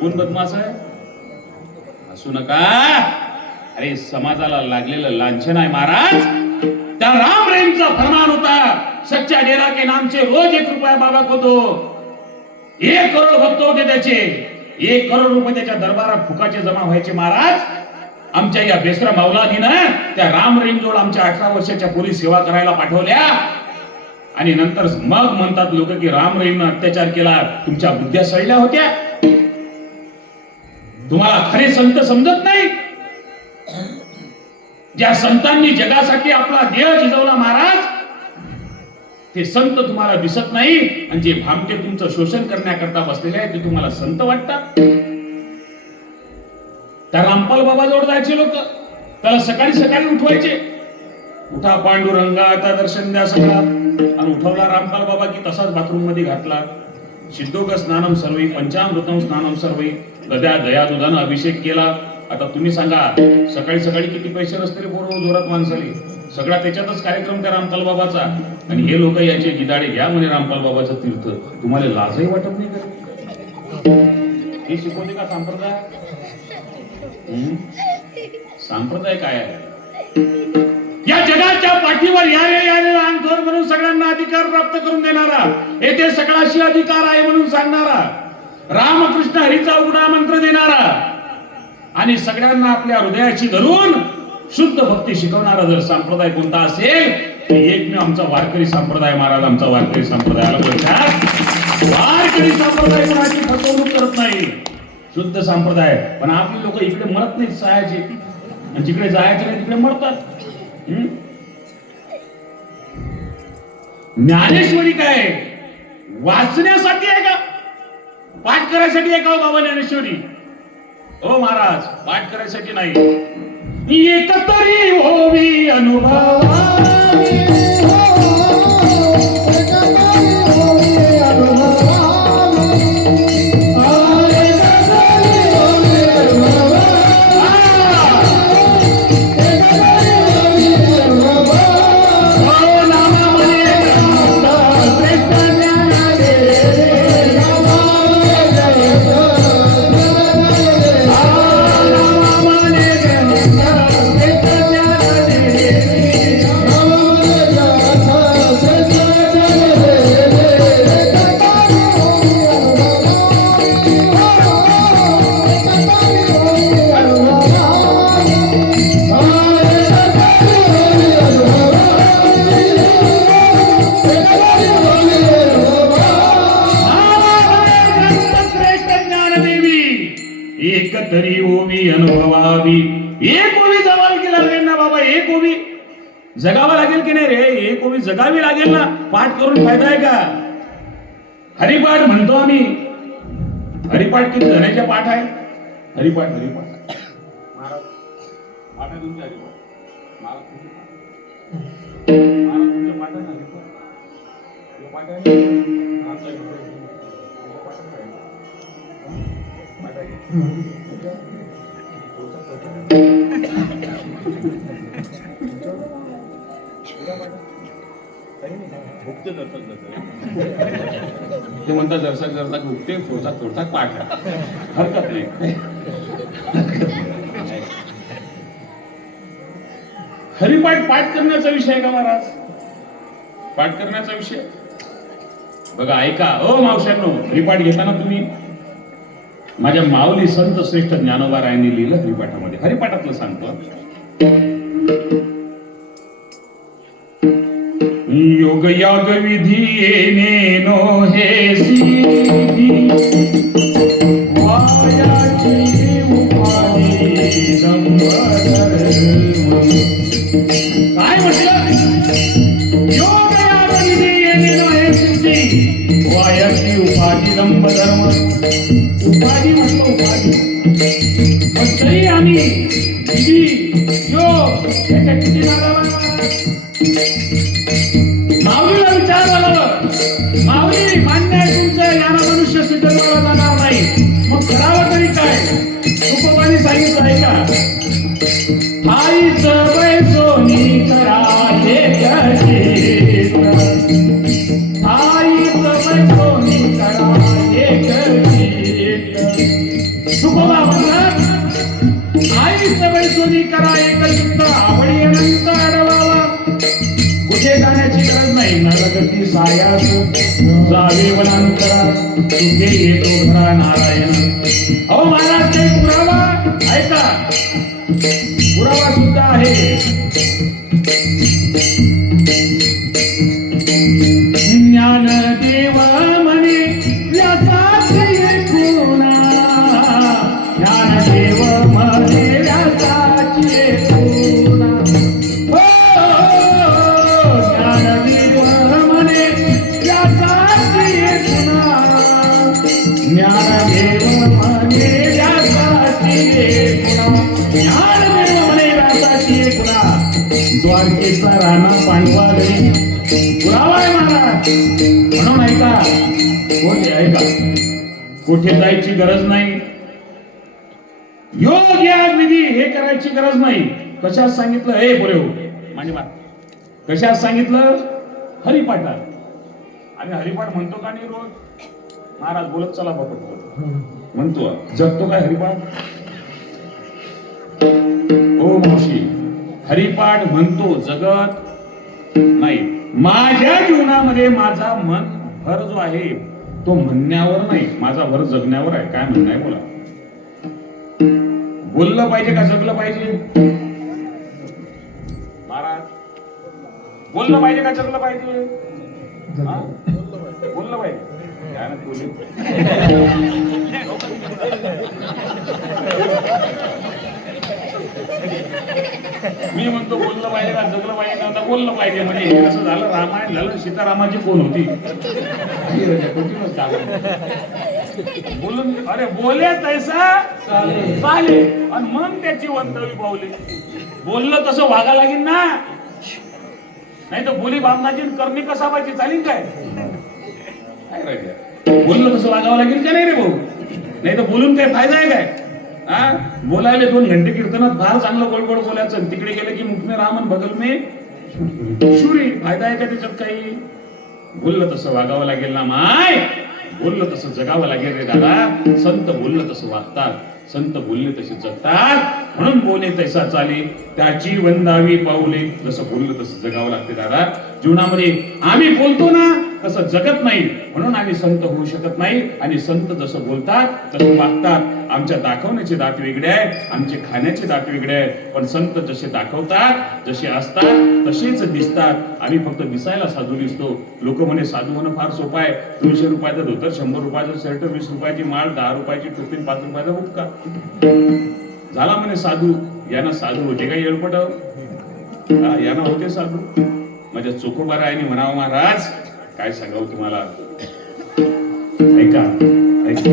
कोण बदमाश आहे? असू नका. अरे समाजाला लागलेलं लांछन आहे महाराज. त्या राम रहीमचा फरमान होता, सच्चा डेरा के नाम से रोज 1 रुपया बाबा को दो. 1 करोड भक्त होते त्याचे. 1 करोड रुपये त्याच्या दरबारात फुकाचे जमा व्हायचे महाराज. आमच्या या बेसरा मौलानीनं त्या राम रहीम जोड आमच्या 18 वर्षाच्या पोलीस सेवा करायला पाठवल्या. आणि नंतर मग म्हणतात लोक की राम रहीमनं अत्याचार केला, तुमच्या बुद्ध्या सडल्या होत्या. तुम्हाला खरे संत समजत नाही. ज्या संतांनी जगासाठी आपला देह झिजवला महाराज, ते संत तुम्हाला दिसत नाही. आणि जे भामटे तुमचं शोषण करण्याकरता बसलेले आहेत ते तुम्हाला संत वाटतात. त्या रामपाल बाबा जवळ जायचे लोक, त्याला सकाळी सकाळी उठवायचे. उठा पांडुरंगा, आता दर्शन द्या सगळा. आणि उठवला रामपाल बाबा की तसाच बाथरूम मध्ये घातला. सिद्धोग स्नानम सर्वै पंचामृतम स्नानम सर्वै, गद्या दया दुधानं अभिषेक केला. आता तुम्ही सांगा, सकाळी सकाळी किती पैसे नसते रे पोरं जोरात माणसाली. सगळा त्याच्यातच कार्यक्रम त्या रामपाल बाबाचा. आणि हे लोक याचे गिदाडे घ्या म्हणे रामपाल बाबाचं तीर्थ. तुम्हाला लाजही वाटत नाही का? हे शिकवते का संप्रदाय? संप्रदाय काय आहे? या जगाच्या पाठीवर यारे यारे अंगठोर म्हणून सगळ्यांना अधिकार प्राप्त करून देणारा, येथे सगळ्याशी अधिकार आहे म्हणून सांगणारा, रामकृष्ण हरीचा उघडा मंत्र देणारा आणि सगळ्यांना आपल्या हृदयाची धरून शुद्ध भक्ती शिकवणारा जर संप्रदाय कोणता असेल तर एकमेव आमचा वारकरी संप्रदाय महाराज. आमचा वारकरी संप्रदायाला बोलतात. वारकरी संप्रदाय कोणाची फसवणूक करत नाही, शुद्ध संप्रदाय. पण आपली लोक इकडे मरत नाहीत सहायचे, आणि जिकडे जायचे नाही तिकडे मरतात. ज्ञानेश्वरी काय वाचण्यासाठी आहे का? पाठ करायसाठी आहे का बाबा ज्ञानेश्वरी? ओ महाराज, पाठ करायसाठी नाही. एकतरी होवी अनुभवावी, एकतरी ओवी अनुभवावी. एक ओवी जगावी की लागेल ना बाबा? एक ओवी जगावं लागेल की नाही रे? एक ओवी जगावी लागेल ना. पाठ करून फायदा आहे का? हरिपाठ म्हणतो आम्ही. हरिपाठ किती जणांच्या पाठ आहे? हरिपाठ हरिपाठ महाराज पाठ आहे तुमचे हरिपाठ? महाराज तुमचे पाठ आहे ना? हरिपाठ पाठ आहे ते म्हणतात जरसाक जरसाक उगते, थोडसाक थोडसाक पाठ आहे. हरकत नाही. हरिपाठ पाठ करण्याचा विषय आहे का महाराज? पाठ करण्याचा विषय बघा. ऐका ओ मावशांनो, हरिपाठ घेताना तुम्ही माझ्या माऊली संत श्रेष्ठ ज्ञानोबा रायांनी लिहिलं हरिपाठामध्ये. हरिपाठातलं सांगतो. योग योग विधी येणे नो हे सिद्धी वायाची उपाधी म्हटलं उपाधी. पण तरी आम्ही विधी, योग याच्या किती नादाला माऊलीला विचारलं गेलं, माऊली मान्य आहे तुमचं, याला मनुष्य सिद्ध केला जाणार नाही, मग करावं तरी काय? तुकोबांनी सांगितलं आहे का, आईचं बैसोनी करा एक चित्त, आईचं बैसोनी करा एक चित्त. तुकोबा म्हणतात आईचं बैसोनी करा एक चित्त, आवडी अनंत अडवावा, कुठे जाण्याची गरज नाही, नरगती सायास जावे वनांतरा, तुझे येतो घरा नारायण. अहो महाराज काही पुरावा ऐका, पुरावा सुद्धा आहे. ज्ञानदेव म्हणे व्यासाची खुणा, ज्ञानदेव म्हणे व्यासाची खुणा, ज्ञानदेव म्हणे व्यासाची खुणा, ज्ञानदेव म्हणे व्यासाची खुणा, ज्ञानदेव म्हणे व्यासाची खुणा. द्वारकेचा राणा पांडवा घरी पुरावा आहे महाराज. म्हणून ऐका, कोठे ऐका, कुठे जायची गरज नाही, योग या विधी हे करायची गरज नाही. कशात सांगितलं हे पुरे हो म्हणजे कशात सांगितलं? हरिपाठात. आणि हरिपाठ म्हणतो का नाही रोज? महाराज बोलत चला बापट म्हणतो, जगतो काय हरिपाठ? ओ मावशी, हरिपाठ म्हणतो, जगत नाही. माझ्या जीवनामध्ये माझा मन भर जो आहे तो म्हणण्यावर नाही, माझा भर जगण्यावर आहे. काय म्हणणं आहे बोला? बोललं पाहिजे का जगलं पाहिजे? महाराज बोललं पाहिजे का जगलं पाहिजे? बोललं पाहिजे. काय ना बोलू मी म्हणतो बोललं पाहिजे का जगलं पाहिजे? आता बोललं पाहिजे. म्हणजे असं झालं, रामायण झालं, सीतारामाची कोण होती बोलून, अरे बोले तैसा चालेल, आणि मन त्याची वंतवी पावले. बोललं तसं वागा लागेल ना, नाही तर बोली बामनाची करणी कसा पाहिजे चालेल काय? बोललं तसं वागावं लागेल का नाही रे भाऊ? नाही तर बोलून काय फायदा आहे काय? हा, बोलायला 2 घंटे कीर्तनात फार चांगलं गोड गोड बोलायचं, तिकडे गेलं की मुख में रामन बगल में शुरी. फायदा आहे का त्याच्यात काही? बोललं तसं वागावं लागेल ना माय, बोललं तसं जगावं लागेल रे दादा. संत बोललं तसं वागतात, संत बोलले तसे जगतात. म्हणून बोले तैसा चाले, त्याची वंदावी पाऊले. जसं बोललं तसं जगावं लागते दादा. जीवनामध्ये आम्ही बोलतो ना तसं जगत नाही, म्हणून आम्ही संत होऊ शकत नाही. आणि संत जसं बोलतात तसं वागतात. आमच्या दाखवण्याचे दात वेगळे आहे, आमचे खाण्याचे दात वेगळे आहे. पण संत जसे दाखवतात, जसे असतात तसेच दिसतात. आम्ही फक्त दिसायला साधू दिसतो. लोक म्हणे साधू होणं फार सोपं आहे. 200 रुपयाचं धोतर, 100 रुपयाचं शर्ट, 20 रुपयाची माळ, 10 रुपयाची टोपी, 5 रुपयाचा बुक्का, झाला म्हणे साधू. यानं साधू होते का येळपट? यानं होते साधू. माझ्या चोखोबारायाने म्हणावं महाराज काय सांगावं तुम्हाला, ऐका ऐका.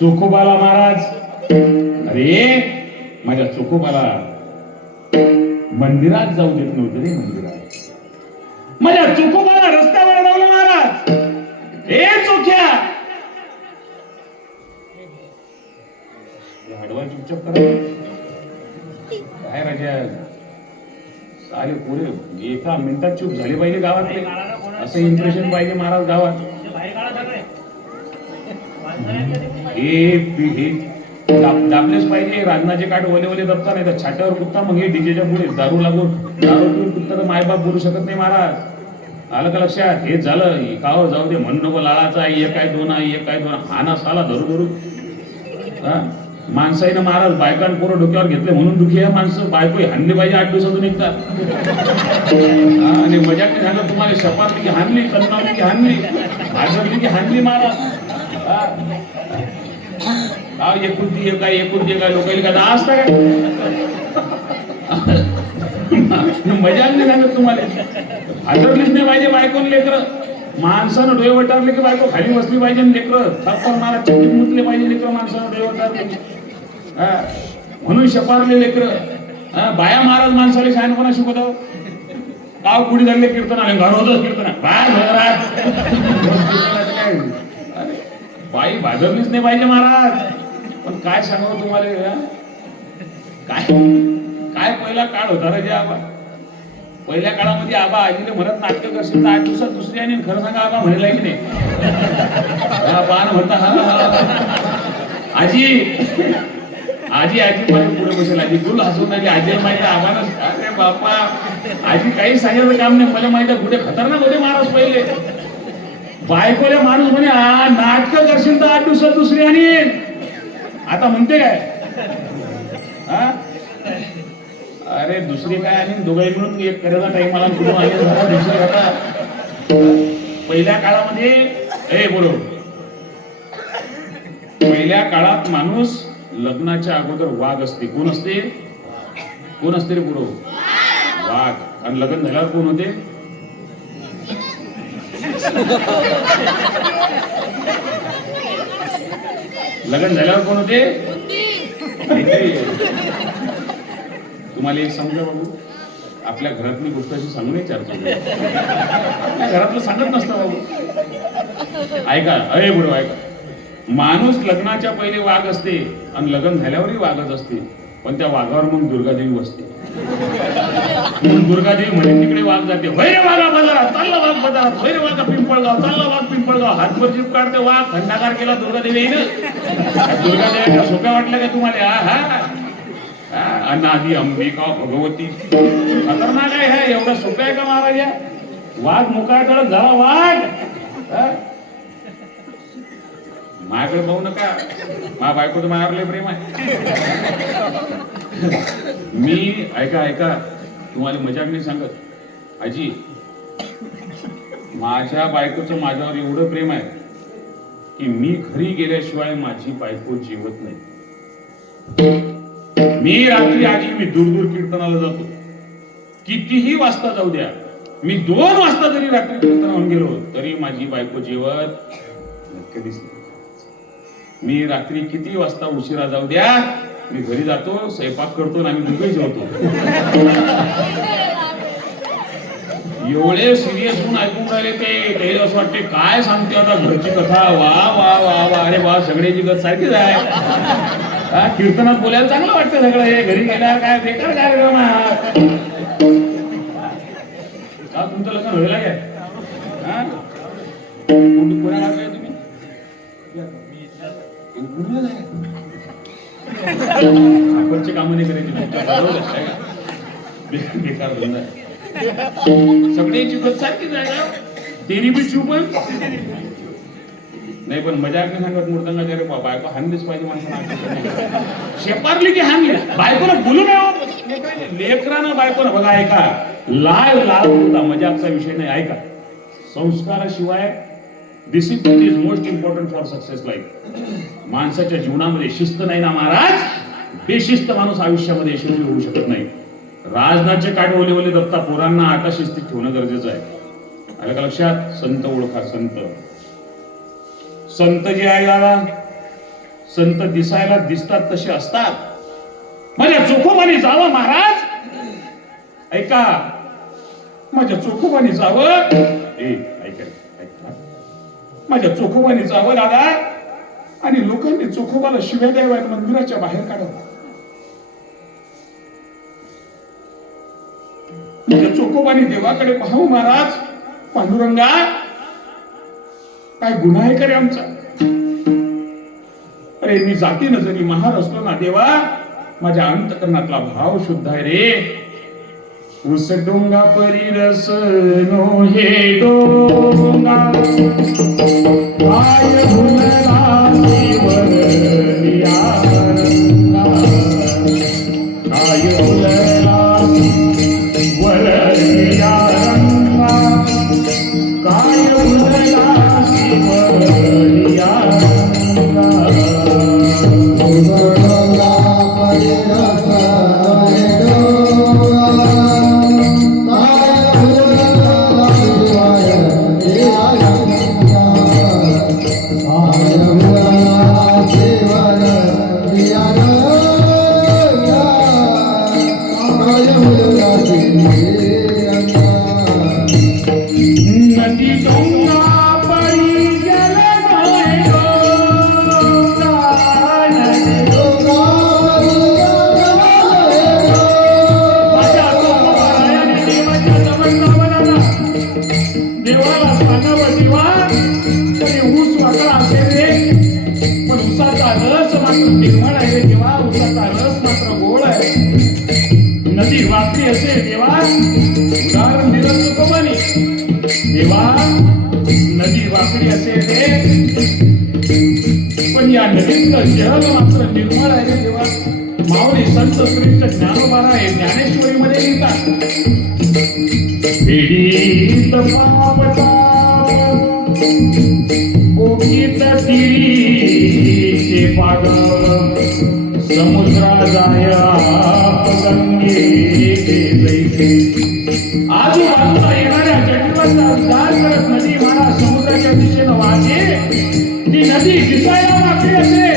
चोखोबाला महाराज, अरे माझ्या चोखोबाला मंदिरात जाऊ देत नव्हतं रे. मंदिरात माझ्या चोखोबाला रस्त्यावर अडवलं महाराज. हे चोख्या हडवा चुपचाप करा काय राजा. सारे पुरे एका मिनिटात चूप झाले पाहिजे गावातले, असं इम्प्रेशन पाहिजे महाराज गावात. हे दाबलेच पाहिजे. राजनाचे काठ ओले ओले दबता, नाही तर छाट्यावर कुत्ता. मग हे डीजेच्या पुढे दारू लागून दारू पिऊन कुत्ता तर मायबाप बोलू शकत नाही महाराज. आलं का लक्षात? हेच झालं. काव जाऊ दे म्हणून नको लाळाचा. एक काय दोन आहे, एक काय दोन. हाना साला धरू धरू माणसाईनं महाराज बायकां पोरं डोक्यावर घेतले म्हणून दुखी आहे माणसं. बायको हाणली पाहिजे 8 दिवसातून एकदा. आणि मजाक नाही झालं तुम्हाला. शपातली की हाणली, कन्नावली की हाणली, भाजपली की हाणली महाराज. एकुलती एक काय, एकुलती काय लोकांनी का दास काय मजाक नाही झालं तुम्हाला. हादरलीच नाही पाहिजे बायकोन लेकर. माणसानं डोळे वटारले की बायको खाली बसली पाहिजे लेकर थप्पा मारा चक्की मुतले पाहिजे लेकर माणसानं डोळे वटारले हा, म्हणून शपारले लेकर बाया महाराज माणसाला शहाणपणा शिकवतो गाव कुडी झाले कीर्तन आले घर होतच कीर्तन अरे बाई भाजवलीच नाही पाहिजे महाराज. पण काय सांगावं तुम्हाला काय काय पहिला काळ होता रे जे आबा. पहिल्या काळामध्ये आबा आजीने म्हणत नाटक करशील तर 8 दिवसात दुसरी आणि खरं सांगा आबा म्हणेल की नाही पान म्हणता आजी आजी आजी माझ्या पुढे बसेल आजी गुल हसून आली आजीला माहिती आव्हान. अरे बापा आजी काही सांगायचं काम नाही. मला माहिती कुठे खतरनाक होते महाराज पहिले. बायकोले माणूस म्हणे नाटक करशील तर 8 दिवसात दुसरी आणि आता म्हणते काय हा अरे दुसरी काय आणि दोघे मिळून एक करायचा टाइम मला कुठून आले झाला दुसरी होता. पहिल्या काळामध्ये बरोबर पहिल्या काळात माणूस लग्नाच्या अगोदर वाघ असते. कोण असते कोण असते रे पुरो वाघ. आणि लग्न झाल्यावर कोण होते लग्न झाल्यावर कोण होते तुम्हाला एक सांगू बाबू आपल्या घरातली गोष्ट अशी सांगू नये चर्चा आपल्या घरातलं सांगत नसतं बाबू. ऐका अरे बरोबर ऐका. माणूस लग्नाच्या पहिले वाघ असते आणि लग्न झाल्यावरही वाघच असते. पण त्या वाघावर मग दुर्गादेवी बसते. म्हणून दुर्गादेवी म्हणे तिकडे वाघ जाते वैर वाघा बाजारात चालला वाघ बाजारात वैर वाघा पिंपळगाव चालला वाघ पिंपळगाव हातभर जीप काढते वाघ खंडाकार केला दुर्गादेवी दुर्गादेवीच्या सोप्या वाटल्या का तुम्हाला हा अनादी अंबिका भगवती खतरनाक आहे हा. एवढा सोप्या आहे का महाराज या वाघ मुकाय तळत झाला वाघ. माझ्याकडे पाहू नका माझ्या बायकोचं माझ्यावर लय प्रेम आहे. मी ऐका तुम्हाला मजाक नाही सांगत आजी माझ्या बायकोचं माझ्यावर एवढं प्रेम आहे की मी घरी गेल्याशिवाय माझी बायको जेवत नाही. मी रात्री आजी मी दूर कीर्तनाला जातो. कितीही वाजता जाऊ द्या मी 2 वाजता जरी रात्री कीर्तनाहून गेलो तरी माझी बायको जेवत कधीच नाही. मी रात्री किती वाजता उशिरा जाऊ द्या मी घरी जातो स्वयंपाक करतो आणि आम्ही दोघे जेवतो. एवढे सिरियस होऊन ऐकून राहिले ते असं वाटते काय सांगते आता घरची कथा वा वा वा वा अरे वा सगळ्याची गत सारखीच आहे. कीर्तनात बोलायला चांगलं वाटतं सगळं हे घरी गेल्यावर काय बेकार कार्यक्रम आहे. तुमचं लग्न व्हायला काय कोणा लागलाय तुम्ही साखरचे काम नाही करायची बेकार धंदा सगळ्याची गत सारखीच आहे का तेरी बी चूप नाही. पण मजाक नाही सांगत मूर्तंगा रे बायको हानलीच पाहिजे माणसाला. शेपारली की हानली बायकोला बोलू नये लेकरानं बायकोनं बघा ऐका लाल होता मजाकचा विषय नाही. ऐका संस्काराशिवाय discipline is most important for success life. माणसाच्या जीवनामध्ये शिस्त नाही ना महाराज बेशिस्त माणूस आयुष्यामध्ये यशस्वी होऊ शकत नाही. राजनाचे काठ ओले दत्ता पोरांना आता शिस्तीत ठेवणं गरजेचं आहे. आलं का लक्षात. संत ओळखा संत जे आहे दादा संत दिसायला दिसतात तसे असतात. माझ्या चोखोबाने जावं महाराज ऐका माझ्या चोखोबाने जावं ऐका माझ्या चोखोबाने जावं दादा आणि लोकांनी चोखोबाला शिव्या द्याव्या मंदिराच्या बाहेर काढावं. माझ्या चोखोबाने देवाकडे पाहावं महाराज पांडुरंगा काय गुन्हा आहे का रे आमचा. अरे मी जातीनं जरी महार असलो ना देवा माझ्या अंतकरणातला भाव शुद्ध आहे रे. उस डोंगा परी रस नो हे डोंगा काय भुलला वरलिया काय भुलला वरलिया काय भुलला वरलिया Yeah. नदी गंगा परी जल जाए गंगा, नदी माझ्या तुकोबारायाने देवाच्या तमन्ना म्हणाला, देवाला सांगावं देवा, तरी ऊस वाकडा असेल रे, पण ऊसाचा रस मात्र निर्मळ आहे रे देवा, ऊसाचा रस मात्र गोड आहे. नदी वाकडी असेल देवा, उदाहरण दिलं तुकोबाने, देवा नदी वाकडी असेल रे, पण या नदीतलं जल मात्र निर्मळ आहे रे देवा. माऊली संत श्रेष्ठ ज्ञानोबारा हे ज्ञानेश्वरीमध्ये लिहितात, पीडित पापता ओकित तिरीचे पागल, समुद्रा जाया गंगे जैसे. आजूबाजूला येणाऱ्या जटवाचा उद्धार करत नदी मला समुद्राच्या दिशेनं वाहते. ती नदी दिसायला वाकडी असेल,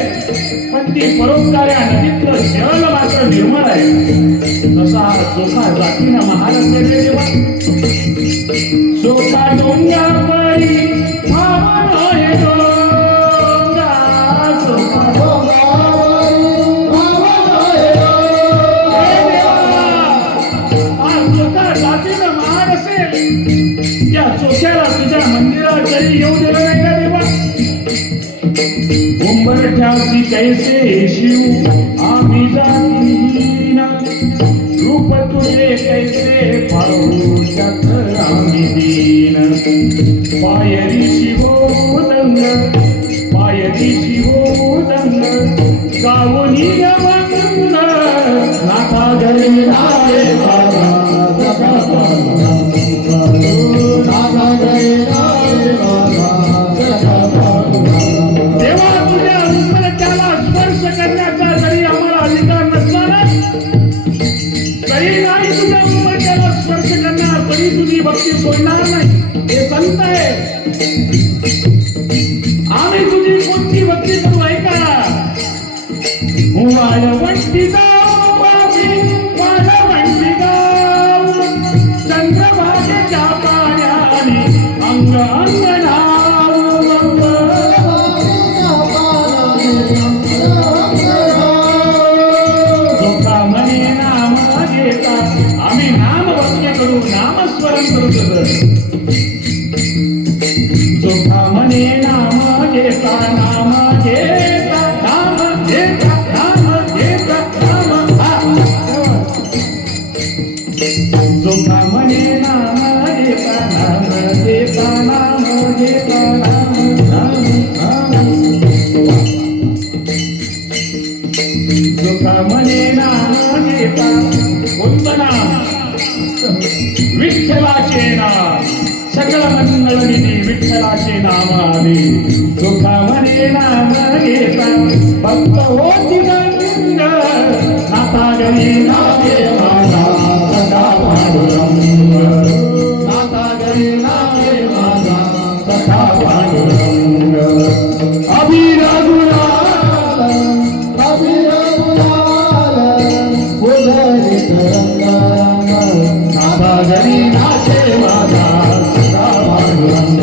पण ती परोपकार्या नदीतलं जल मात्र निर्मळ आहे. तसा चोखा जातीनं महाल असेल रे देवा. चोखा डोंगा परी भावन आहे डोंगा, चोखा जातीनं महाल असेल, या चोख्याला तुझ्या मंदिरात जरी येऊ दिलं नाही का देवा. उंबरठ्यासी कैसे शिव आम्ही जातीन, रूप तुझे कैसे पाहू त्यात आम्ही दीन. पायरी शिवोदंग, पायरी शिवोदंग, गावनी अवंग, नाथा घरी राहे बाबा, देवा तुझ्या उंबरठ्याला स्पर्श करण्याचा जरी आम्हाला अधिकार नसला ना, तरी नाही तुझ्या उंबरठ्याला स्पर्श करणार, तरी तुझी भक्ती सोडणार नाही. हे संत आहे, आम्ही तुझी कोणती भक्ती करू ऐका. वाळवंटी गाव बाबी, वाळवंटी गाव, चंद्रभागेच्या पाण्याने अंग अंगणाव. चोखा म्हणे नाम घेता, आम्ही नाम भक्ती करू, नामस्मरण करू तुझं. चोखा म्हणे नाम घेता, नाम घेता, नाम घेता, नाम घेता, नाम चोखा म्हणे नाम घेता, नाम घेता, नाम घेता, नाम चोखा म्हणे नाम घेता. कोणतं नाम? विठ्ठलाचे नाम, सकळ मंगळ निधी विठ्ठलाचे नाम आले. चोखा म्हणे नाम घेता, भक्त होती गंग, नाथा घरी नावे माझा सखा पांडुरंग, नाथा घरी नावे माझा सखा पांडुरंग. अभिरघुनाथ नाथा घरी नाचे माझा सखा पांडुरंग,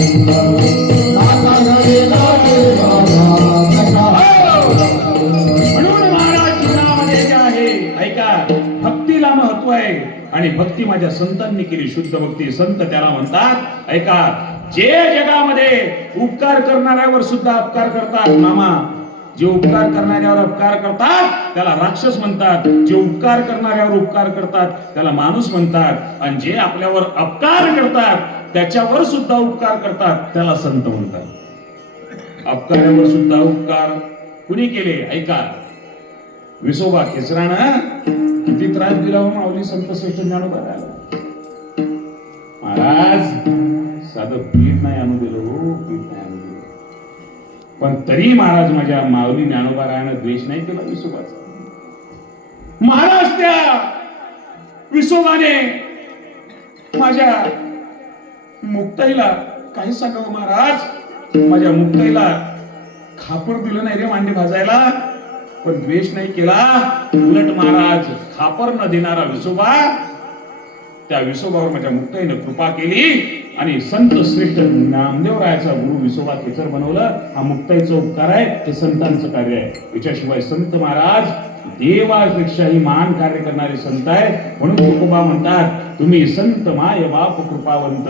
नाथा घरी नाचे माझा सखा. म्हणून महाराज जीवनामध्ये जे आहे ऐका, भक्तीला महत्व आहे आणि भक्ती माझ्या संतांनी केली, शुद्ध भक्ती. संत त्याला म्हणतात ऐका, जे जगामध्ये उपकार करणाऱ्यावर सुद्धा अपकार करतात. मामा, जे उपकार करणाऱ्यावर अपकार करतात त्याला राक्षस म्हणतात, जे उपकार करणाऱ्यावर उपकार करतात त्याला माणूस म्हणतात, आणि जे आपल्यावर अपकार करतात त्याच्यावर सुद्धा उपकार करतात त्याला संत म्हणतात. अपकारावर सुद्धा उपकार कुणी केले ऐका. विसोबा खेचरानं किती त्रास दिला हो माऊली संत श्रेष्ठ ज्ञानोबाला. महाराज साधं पीठ नाही आणू दिलं हो, पीठ नाही आणू दिलं, पण तरी महाराज माझ्या माऊली ज्ञानोबारायानं द्वेष नाही केला विसोबाचा. महाराज त्या विसोबाने माझ्या मुक्ताईला काही सांगावं महाराज, माझ्या मुक्ताईला खापर दिलं नाही रे मांडे भाजायला, पण द्वेष नाही केला. उलट महाराज खापर न देणारा विसोबा, त्या विसोबावर माझ्या मुक्ताईनं कृपा केली आणि संत श्रेष्ठ नामदेवरायाचा गुरु विसोबा केसर बनवलं. हा मुक्ताईचा उपकार आहे, हे संतांचं कार्य आहे. याच्याशिवाय संत महाराज देवापेक्षाही महान कार्य करणारे संत आहे. म्हणून तुकोबा म्हणतात, तुम्ही संत माय बाप कृपावंत,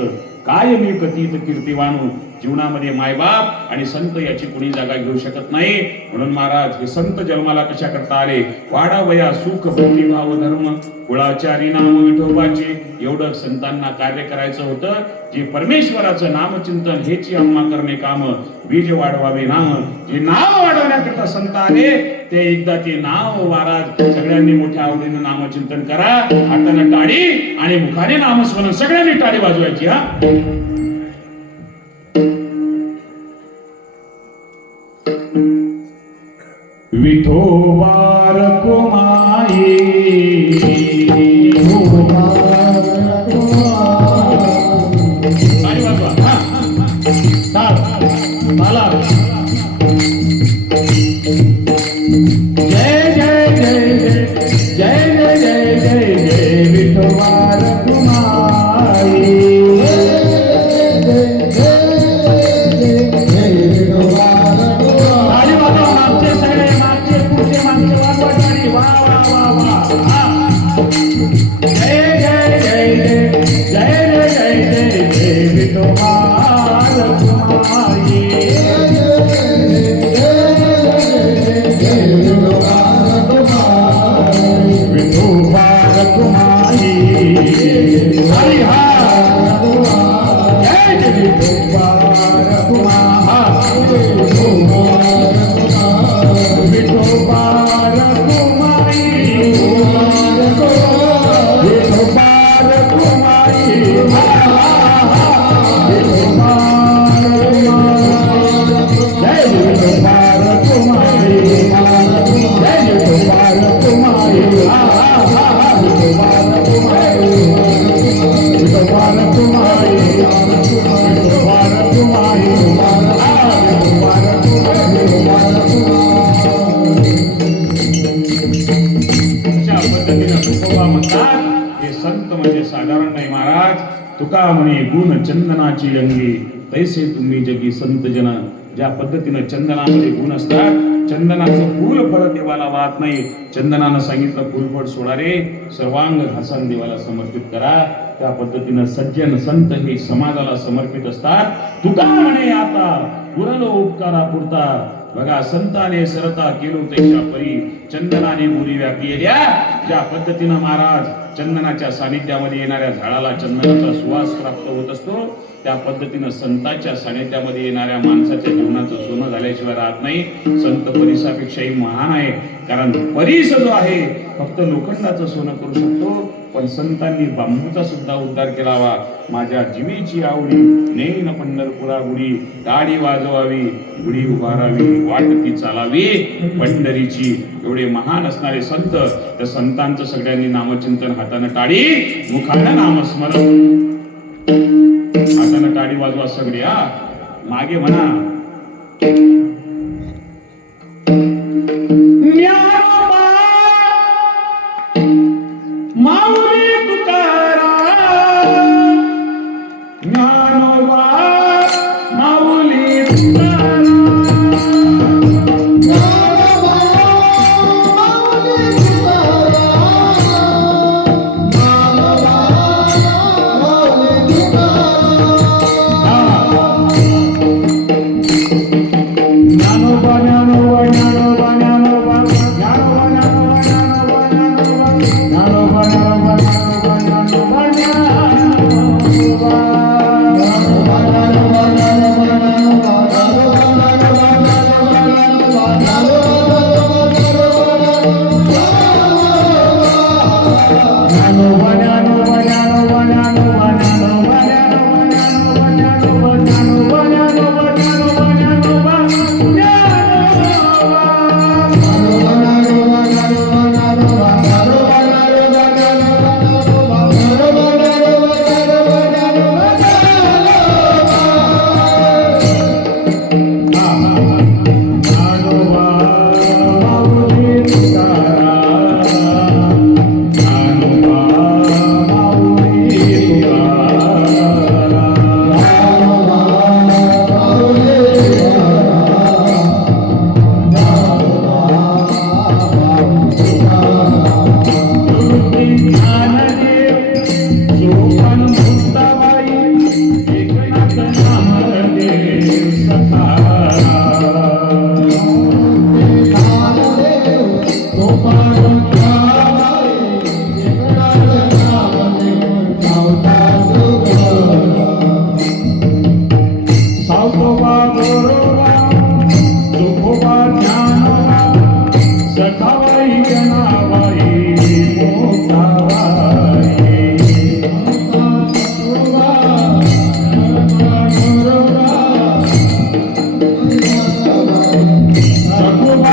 काय मी कथित कीर्तिवान. जीवनामध्ये मायबाप आणि संत याची कुणी जागा घेऊ शकत नाही. म्हणून महाराज हे संत जन्माला कशा करता आले, वाडावया सुख भक्तिभाव धर्म कुळाचारी नाम विठोबाचे. एवढं संतांना कार्य करायचं होतं. जे परमेश्वराचं नामचिंतन हेची आम्हा करणे काम, बीज वाढवावे नाम. जे नाव वाढवण्याकरता संत आले, ते एकदा ते नाव महाराज सगळ्यांनी मोठ्या आवडीनं नामचिंतन करा. हातानं टाळी आणि मुखाने नामस्मरण, सगळ्यांनी टाळी वाजवायची. हा विठोबा रखुमाई, टाळी वाजवा. टाळ ताला. जय जय जय जय जय जय जय जय विठोबा रखुमाई. तुका म्हणे गुण चंदनाची अंगी, तैसे तुम्ही जगी संत जन. ज्या पद्धतीनं चंदनामध्ये गुण असतात, चंदनाचं फूल फळ देवाला वाहत नाही. चंदनानं सांगितलं फूल फळ सोडा रे, सर्वांग घासान देवाला समर्पित करा. त्या पद्धतीनं सज्जन संत हे समाजाला समर्पित असतात. तुका म्हणे आता पुरलो उपकारा पुरता, बघा संताने सरता केलो त्याच्या परी, चंदनाने मुरी व्यापिल्या. ज्या पद्धतीनं महाराज चंदनाच्या सानिध्यामध्ये येणाऱ्या झाडाला चंदनाचा सुवास प्राप्त होत असतो, त्या पद्धतीनं संतांच्या सानिध्यामध्ये येणाऱ्या माणसाच्या जीवनाचं सोनं झाल्याशिवाय राहत नाही. संत परिसापेक्षाही महान आहे, कारण परिस जो आहे फक्त लोखंडाचं सोनं करू शकतो, पण संतांनी बांबूचा सुद्धा उद्धार केलावा. माझ्या जीवीची आवडी नेन पंढरपुरा गुडी, गाडी वाजवावी गुढी उभारावी, वाट ती चालावी पंढरीची. एवढे महान असणारे संत, त्या संतांचं सगळ्यांनी नामचिंतन, हातानं टाळी मुखानं नामस्मरण. हातानं टाळी वाजवा सगळे. हा मागे म्हणा, माऊली तुकाराम, ज्ञानोबा माऊली तुकाराम.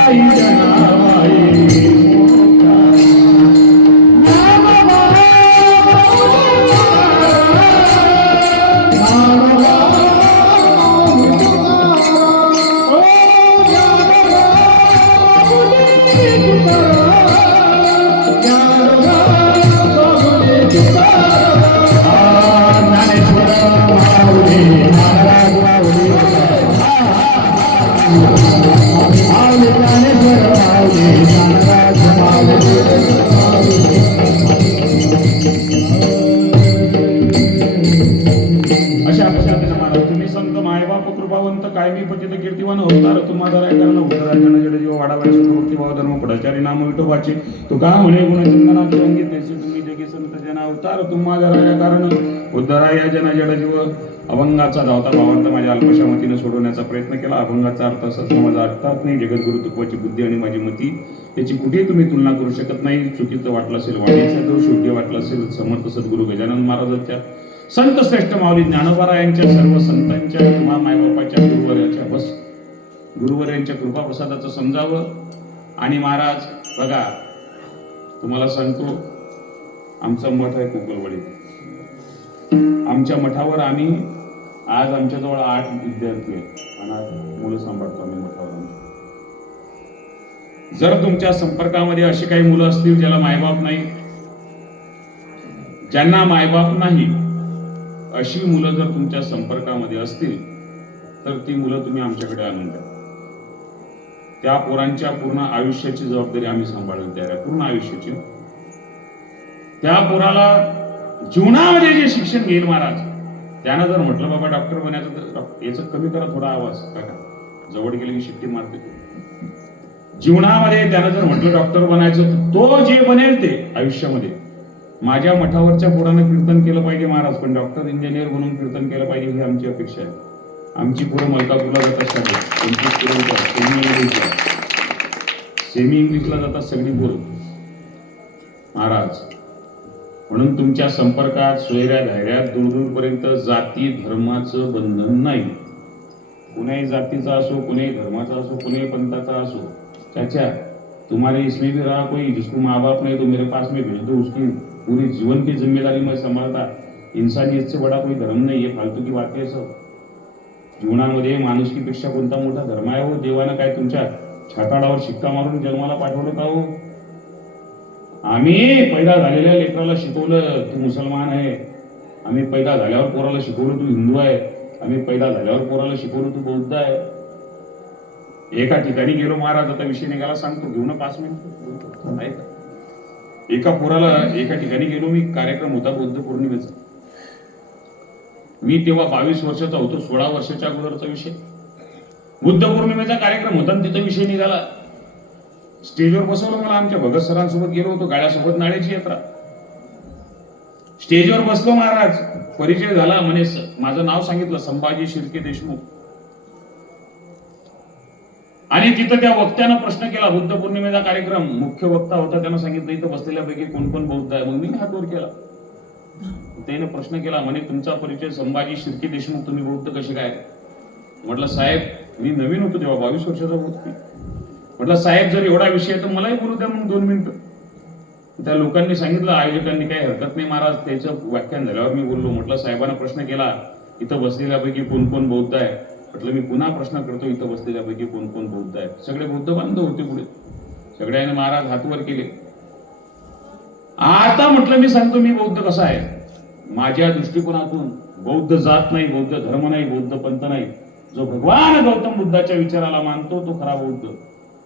आई जनाबाई अशा पद्धतीने महाराज तुम्ही संत मायबाप कृपावंत कायमी पतित कीर्तिवान अवतार तुम्हाला कारण उदराजन जड जीव वाडावाय सुखवृत्ती भाव धर्म पुढाचारी नाम विठोबाचे तुका म्हणे गुणचंदनाचे अंगित नेसे तुम्ही जगी संत जना अवतार तुम्हाला कारण उद्धराय जन जड जीव अभंगाचा धावता भावांत माझ्या अल्पशा मतीने सोडवण्याचा प्रयत्न केला. अभंगाचा अर्थ असाच माझा अर्थात नाही. जगद्गुरु तुकवाची बुद्धी आणि माझी मती याची कुठेही तुम्ही तुलना करू शकत नाही. चुकीचं वाटलं असेल वाणीचा दोष, योग्य वाटलं असेल समर्थ सद्गुरु गजानन महाराजांच्या संत श्रेष्ठ माऊली ज्ञानोबारायांच्या सर्व संतांच्या किंवा मायबापाच्या गुरुवर्यांच्या कृपा प्रसादाचं समजावं. आणि महाराज बघा तुम्हाला सांगतो आमचा मठ आहे कोकलवाडीत. आमच्या मठावर आम्ही आज आमच्याजवळ 8 विद्यार्थी आहेत आणि आज मुलं सांभाळतो आम्ही मठावर. जर तुमच्या संपर्कामध्ये अशी काही मुलं असतील ज्याला मायबाप नाही, ज्यांना मायबाप नाही, अशी मुलं जर तुमच्या संपर्कामध्ये असतील तर ती मुलं तुम्ही आमच्याकडे आणून द्या. त्या पोरांच्या पूर्ण आयुष्याची जबाबदारी आम्ही सांभाळून तयार आहे, पूर्ण आयुष्याची. त्या पोराला जीवनामध्ये जे शिक्षण घेईल महाराज, त्यानं जर म्हटलं बाबा डॉक्टर बनायचं तर याचं कमी करा थोडा आवाज काका, जवळ गेले की शिट्टी मारते. जीवनामध्ये त्यानं जर म्हटलं डॉक्टर बनायचं, तो जे बनेल ते आयुष्यामध्ये. माझ्या मठावरच्या पोरानं कीर्तन केलं पाहिजे महाराज, पण डॉक्टर इंजिनियर म्हणून कीर्तन केलं पाहिजे ही आमची अपेक्षा आहे. आमची पोरं मलकापूरला जातात सगळे, 25 किलोमीटर सेमी इंग्लिशला जातात सगळी पोरं महाराज. म्हणून तुमच्या संपर्कात सोयऱ्या धैर्यात दूरदूरपर्यंत जाती धर्माचं बंधन नाही. कुणाही जातीचा असो, कुणाही धर्माचा असो, कुणाही पंथाचा असो, चाचा तुम्हारे इसमें भी रहा कोई जिसको माँ बाप नहीं तो मेरे पास में भेज दो, उसकी पूरी जीवन की जिम्मेदारी मैं संभालता. इंसानियत से बड़ा कोई धर्म नहीं है, फालतू की बातें सब. जीवनामध्ये माणुसकीपेक्षा कोणता मोठा धर्म आहे हो? देवानं काय तुमच्या छाताडावर शिक्का मारून जन्माला पाठवलं का हो? आम्ही पैदा झालेल्या लेकराला शिकवलं तू मुसलमान आहे, आम्ही पैदा झाल्यावर पोराला शिकवलं तू हिंदू आहे, आम्ही पैदा झाल्यावर पोराला शिकवलं तू बौद्ध आहे. एका ठिकाणी गेलो महाराज, आता विषय निघाला सांगतो, घेऊ ना 5 मिनिट. एका पोराला एका ठिकाणी गेलो मी, कार्यक्रम होता बुद्ध पौर्णिमेचा. मी तेव्हा 22 वर्षाचा होतो, 16 वर्षाच्या अगोदरचा विषय. बुद्ध पौर्णिमेचा कार्यक्रम होता आणि तिथं विषय निघाला. स्टेजवर बसवलं मला, आमच्या भगत सरांसोबत गेलो होतो, गाड्यासोबत नाळ्याची यात्रा. स्टेजवर बसलो महाराज, परिचय झाला. म्हणे माझं नाव सांगितलं संभाजी शिर्के देशमुख. आणि तिथं त्या वक्त्यानं प्रश्न केला, बुद्ध पौर्णिमेचा कार्यक्रम, मुख्य वक्ता होता, त्यानं सांगितलं इथं बसलेल्यापैकी कोण कोण बौद्ध आहे. मग मी हात वर केला. त्यानं प्रश्न केला, म्हणे तुमचा परिचय संभाजी शिर्के देशमुख, तुम्ही बौद्ध कसे काय? म्हटलं साहेब मी नवीन होतो तेव्हा, 22 वर्षाचा होतो. म्हटलं साहेब जर एवढा विषय तर मलाही बोलू द्या मग 2 मिनिटं. त्या लोकांनी सांगितलं, आयोजकांनी काही हरकत नाही महाराज, त्याचं व्याख्यान झाल्यावर मी बोललो. म्हटलं साहेबांना प्रश्न केला, इथं बसलेल्यापैकी कोण कोण बौद्ध आहे? म्हटलं मी पुन्हा प्रश्न करतो, इथं बसलेल्यापैकी कोण कोण बौद्ध आहे? सगळे बौद्ध बांधव होते पुढे. सगळ्यांनी महाराज हात वर केले. आता म्हटलं मी सांगतो मी बौद्ध कसा आहे. माझ्या दृष्टिकोनातून बौद्ध जात नाही, बौद्ध धर्म नाही, बौद्ध पंथ नाही. जो भगवान गौतम बुद्धाच्या विचाराला मानतो तो खरा बौद्ध.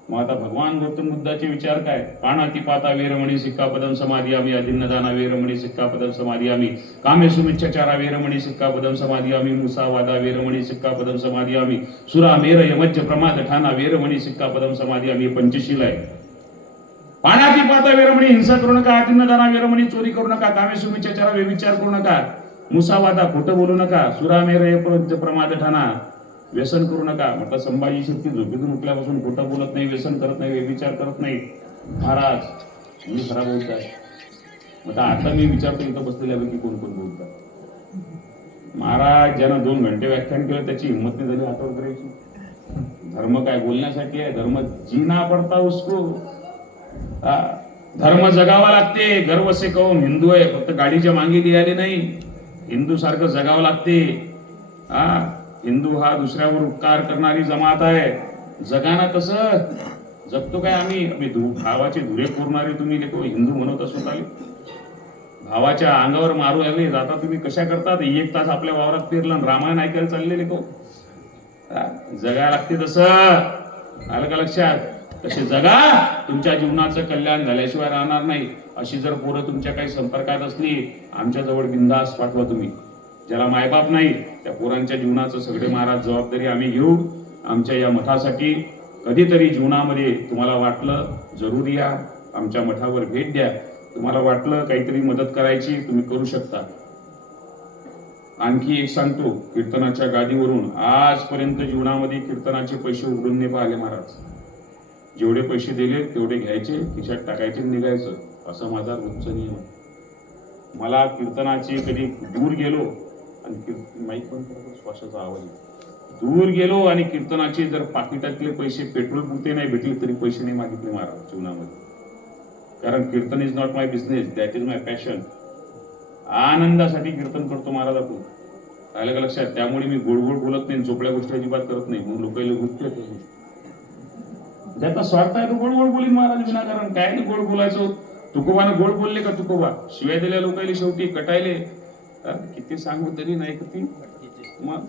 मग आता भगवान गौतम बुद्धाचे विचार काय? पाणातिपाता वेरमणी सिक्कापदम समाधियामी, अदिन्नदाना वेरमणी सिक्कापदम समाधियामी, कामेसुमिच्छाचारा वेरमणी सिक्कापदम समाधियामी, मुसावादा वेरमणी सिक्कापदम समाधियामी, सुरा मेर यमज्ज प्रमाद ठाना वेरमणी सिक्कापदम समाधियामी. पंचशील आहे. पाणातिपाता वेरमणी, हिंसा करू नका. अदिन्नदाना वेरमणी, चोरी करू नका. कामेसुमिच्छाचारा, व्यभिचार करू नका. मुसावादा, खोटं बोलू नका. सुरा मेर यमज्ज प्रमाद ठाना, व्यसन करू नका. म्हटलं संभाजी शिर्के झोपेतून उठल्यापासून खोटं बोलत नाही, व्यसन करत नाही, व्यभिचार करत नाही. महाराज मी खरा बौद्ध आहे. म्हटलं आता मी विचारतो इथं बसलेल्यापैकी कोण कोण बौद्ध आहे? महाराज ज्यानं 2 घंटे व्याख्यान केलं त्याची हिंमत नाही झाली हातावर करायची. धर्म काय बोलण्यासाठी आहे? धर्म जीना पडता उसको. हा, धर्म जगावा लागते. गर्व से कहून हिंदू आहे, फक्त गाडीच्या मागे लिहायले नाही. हिंदू सारखं जगावं लागते. हा, हिंदू हा दुसऱ्यावर उपकार करणारी जमात आहे. जगाना कसं जगतो काय आम्ही? भावाचे धुरे पुरणारे तुम्ही लेको हिंदू म्हणत असो आले. भावाच्या अंगावर मारू आले जाता तुम्ही कशा करतात? 1 तास आपल्या वावरात फिरला आणि रामायण ऐकायला चालले लेको. जगा लागते तसं. आलं का लक्षात? तसे जगा. तुमच्या जीवनाचं कल्याण झाल्याशिवाय राहणार नाही. अशी जर पोरं तुमच्या काही संपर्कात असली, आमच्या जवळ बिंदास पाठवा तुम्ही. ज्याला मायबाप नाही त्या पोरांच्या जीवनाचं सगळे महाराज जबाबदारी आम्ही घेऊ. आमच्या या मठासाठी कधीतरी जीवनामध्ये तुम्हाला वाटलं जरूर या, आमच्या मठावर भेट द्या. तुम्हाला वाटलं काहीतरी मदत करायची, तुम्ही करू शकता. आणखी एक सांगतो, कीर्तनाच्या गादीवरून आजपर्यंत जीवनामध्ये कीर्तनाचे पैसे उघडून नाही पाहिले महाराज. जेवढे पैसे दिले तेवढे घ्यायचे, खिशात टाकायचे, निघायचं, असं माझा रोजचा नियम. मला कीर्तनाचे कधी दूर गेलो आणि माईक पण श्वासाचा आवाज दूर गेलो आणि कीर्तनाचे जर पाकिटातले पैसे पेट्रोल पुरते नाही भेटले तरी पैसे नाही मागितले महाराज जीवनामध्ये. कारण kirtan is not my business, that is my passion. आनंदासाठी कीर्तन करतो महाराज आपण. आलं का लक्षात? त्यामुळे मी गोड गोड बोलत नाही, चोपड्या गोष्टी अजिबात करत नाही. मग लोकांना गुप्त ज्याचा स्वार्थ आहे तो गोड गोड बोलीन महाराज विनाकारण. काय नाही गोड बोलायचो? तुकोबानं गोड बोलले का? तुकोबा शिवाय दिल्या लोकांना शेवटी कटायले. किती सांगू तरी नाही किती. मग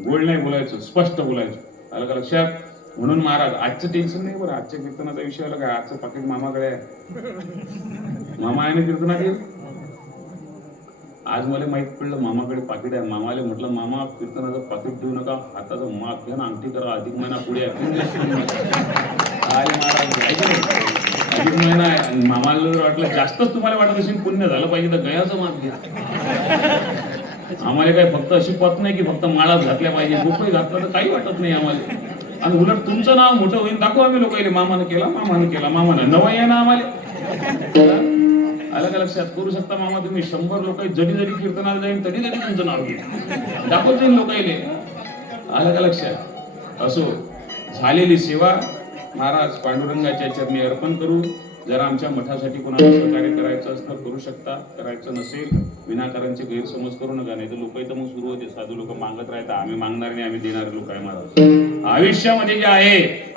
गोड नाही बोलायचं, स्पष्ट बोलायचं. आलं का लक्षात? म्हणून महाराज आजचं टेन्शन नाही बरं. आजच्या कीर्तनाचा विषय आला काय? आजचं पाकिट मामाकडे आहे. मामा आहे ना कीर्तनाचे. आज मला माहित पडलं मामाकडे पाकिट आहे. मामाला म्हटलं मामा कीर्तनाचं पाकिट देऊ नका, हाताचं माप घ्या ना, अंगठी करा, अधिक महिना पुढे आहे. महाराज अधिक महिना आहे. मामाला जर वाटलं जास्तच तुम्हाला वाटत असेल पुण्य झालं पाहिजे तर गयाचं माप घ्या. आम्हाला काय फक्त अशी पत नाही की फक्त माळाच घातल्या पाहिजे, गोपही घातलं तर काही वाटत नाही आम्हाला. आणि उलट तुमचं नाव मोठं होईल दाखवा आम्ही लोकांना. मामानं केला, मामानं केला, मामानं नवा या ना आम्हाला. आलं का लक्षात? करू शकता मामा तुम्ही. 100 लोक जडी जडी कीर्तनाला जाईल तरी तरी तुमचं नाव घेईल, दाखवत जाईल लोकांना. आलं का लक्षात? असो, झालेली सेवा महाराज पांडुरंगाच्या चरणी अर्पण करू. जर आमच्या मठासाठी कोणाला सहकार्य करायचं असतं करू शकता, करायचं नसेल विनाकारांचे गैरसमज करू नका. नाही तर लोक तर मग सुरू होते, साधू लोक मागत राहतात, आम्ही मागणार नाही, आम्ही देणारे लोक आहे. महाराज आयुष्यामध्ये जे आहे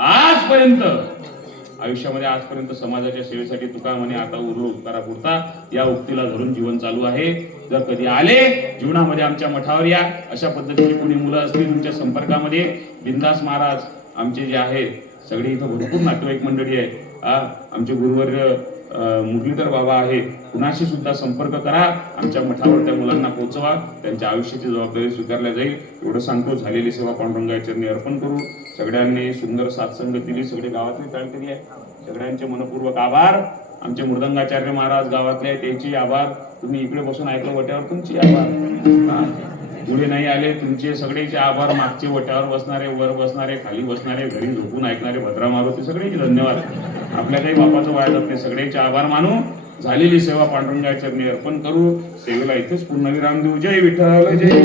आजपर्यंत समाजाच्या सेवेसाठी तुका म्हणे आता उरलो उपकारा पुरता, या उक्तीला धरून जीवन चालू आहे. जर कधी आले जीवनामध्ये आमच्या मठावर या, अशा पद्धतीची कोणी मुलं असतील तुमच्या संपर्कामध्ये, बिंदास महाराज आमचे जे आहेत सगळे इथं भरपूर नातेवाईक मंडळी आहे. आमचे गुरुवर्य मुरलीधर बाबा आहे, कुणाशी सुद्धा संपर्क करा. आमच्या मठावर त्या मुलांना पोहोचवा, त्यांच्या आयुष्याची जबाबदारी स्वीकारल्या जाईल. एवढं सांगतो. झालेली सेवा पांडुरंगाच्या चरणी अर्पण करू. सगळ्यांनी सुंदर साथसंगत दिली, सगळे गावातले चालकरी आहे, सगळ्यांचे मनपूर्वक आभार. आमचे मृदंगाचार्य महाराज गावातले आहे, त्यांचे आभार. तुम्ही इकडे बसून ऐकलं वट्यावर, तुमचे आभार. पुढे नाही आले तुमचे सगळेचे आभार. मागचे वट्यावर बसणारे, वर बसणारे, खाली बसणारे, घरी झोपून ऐकणारे, भद्रा मारुती, सगळेचे धन्यवाद. आपल्या काही बापाचं वाया जात नाही, सगळ्यांचे आभार मानू. झालेली सेवा पांडुरंगाच्या चरणी अर्पण करू. सेवेला इथेच पूर्णविराम देऊ. जय विठ्ठल, जय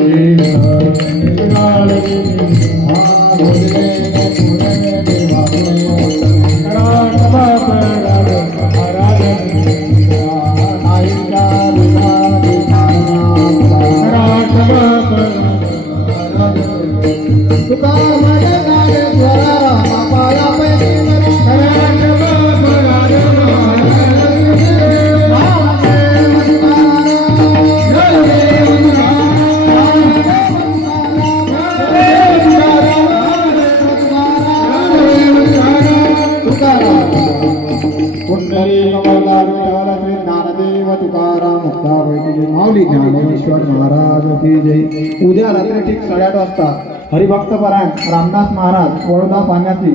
ज्ञानेश्वर महाराज की जय. उद्या रात्री ठीक 8:30 वाजता हरिभक्त परायण रामदास महाराज वडोदा पाण्याची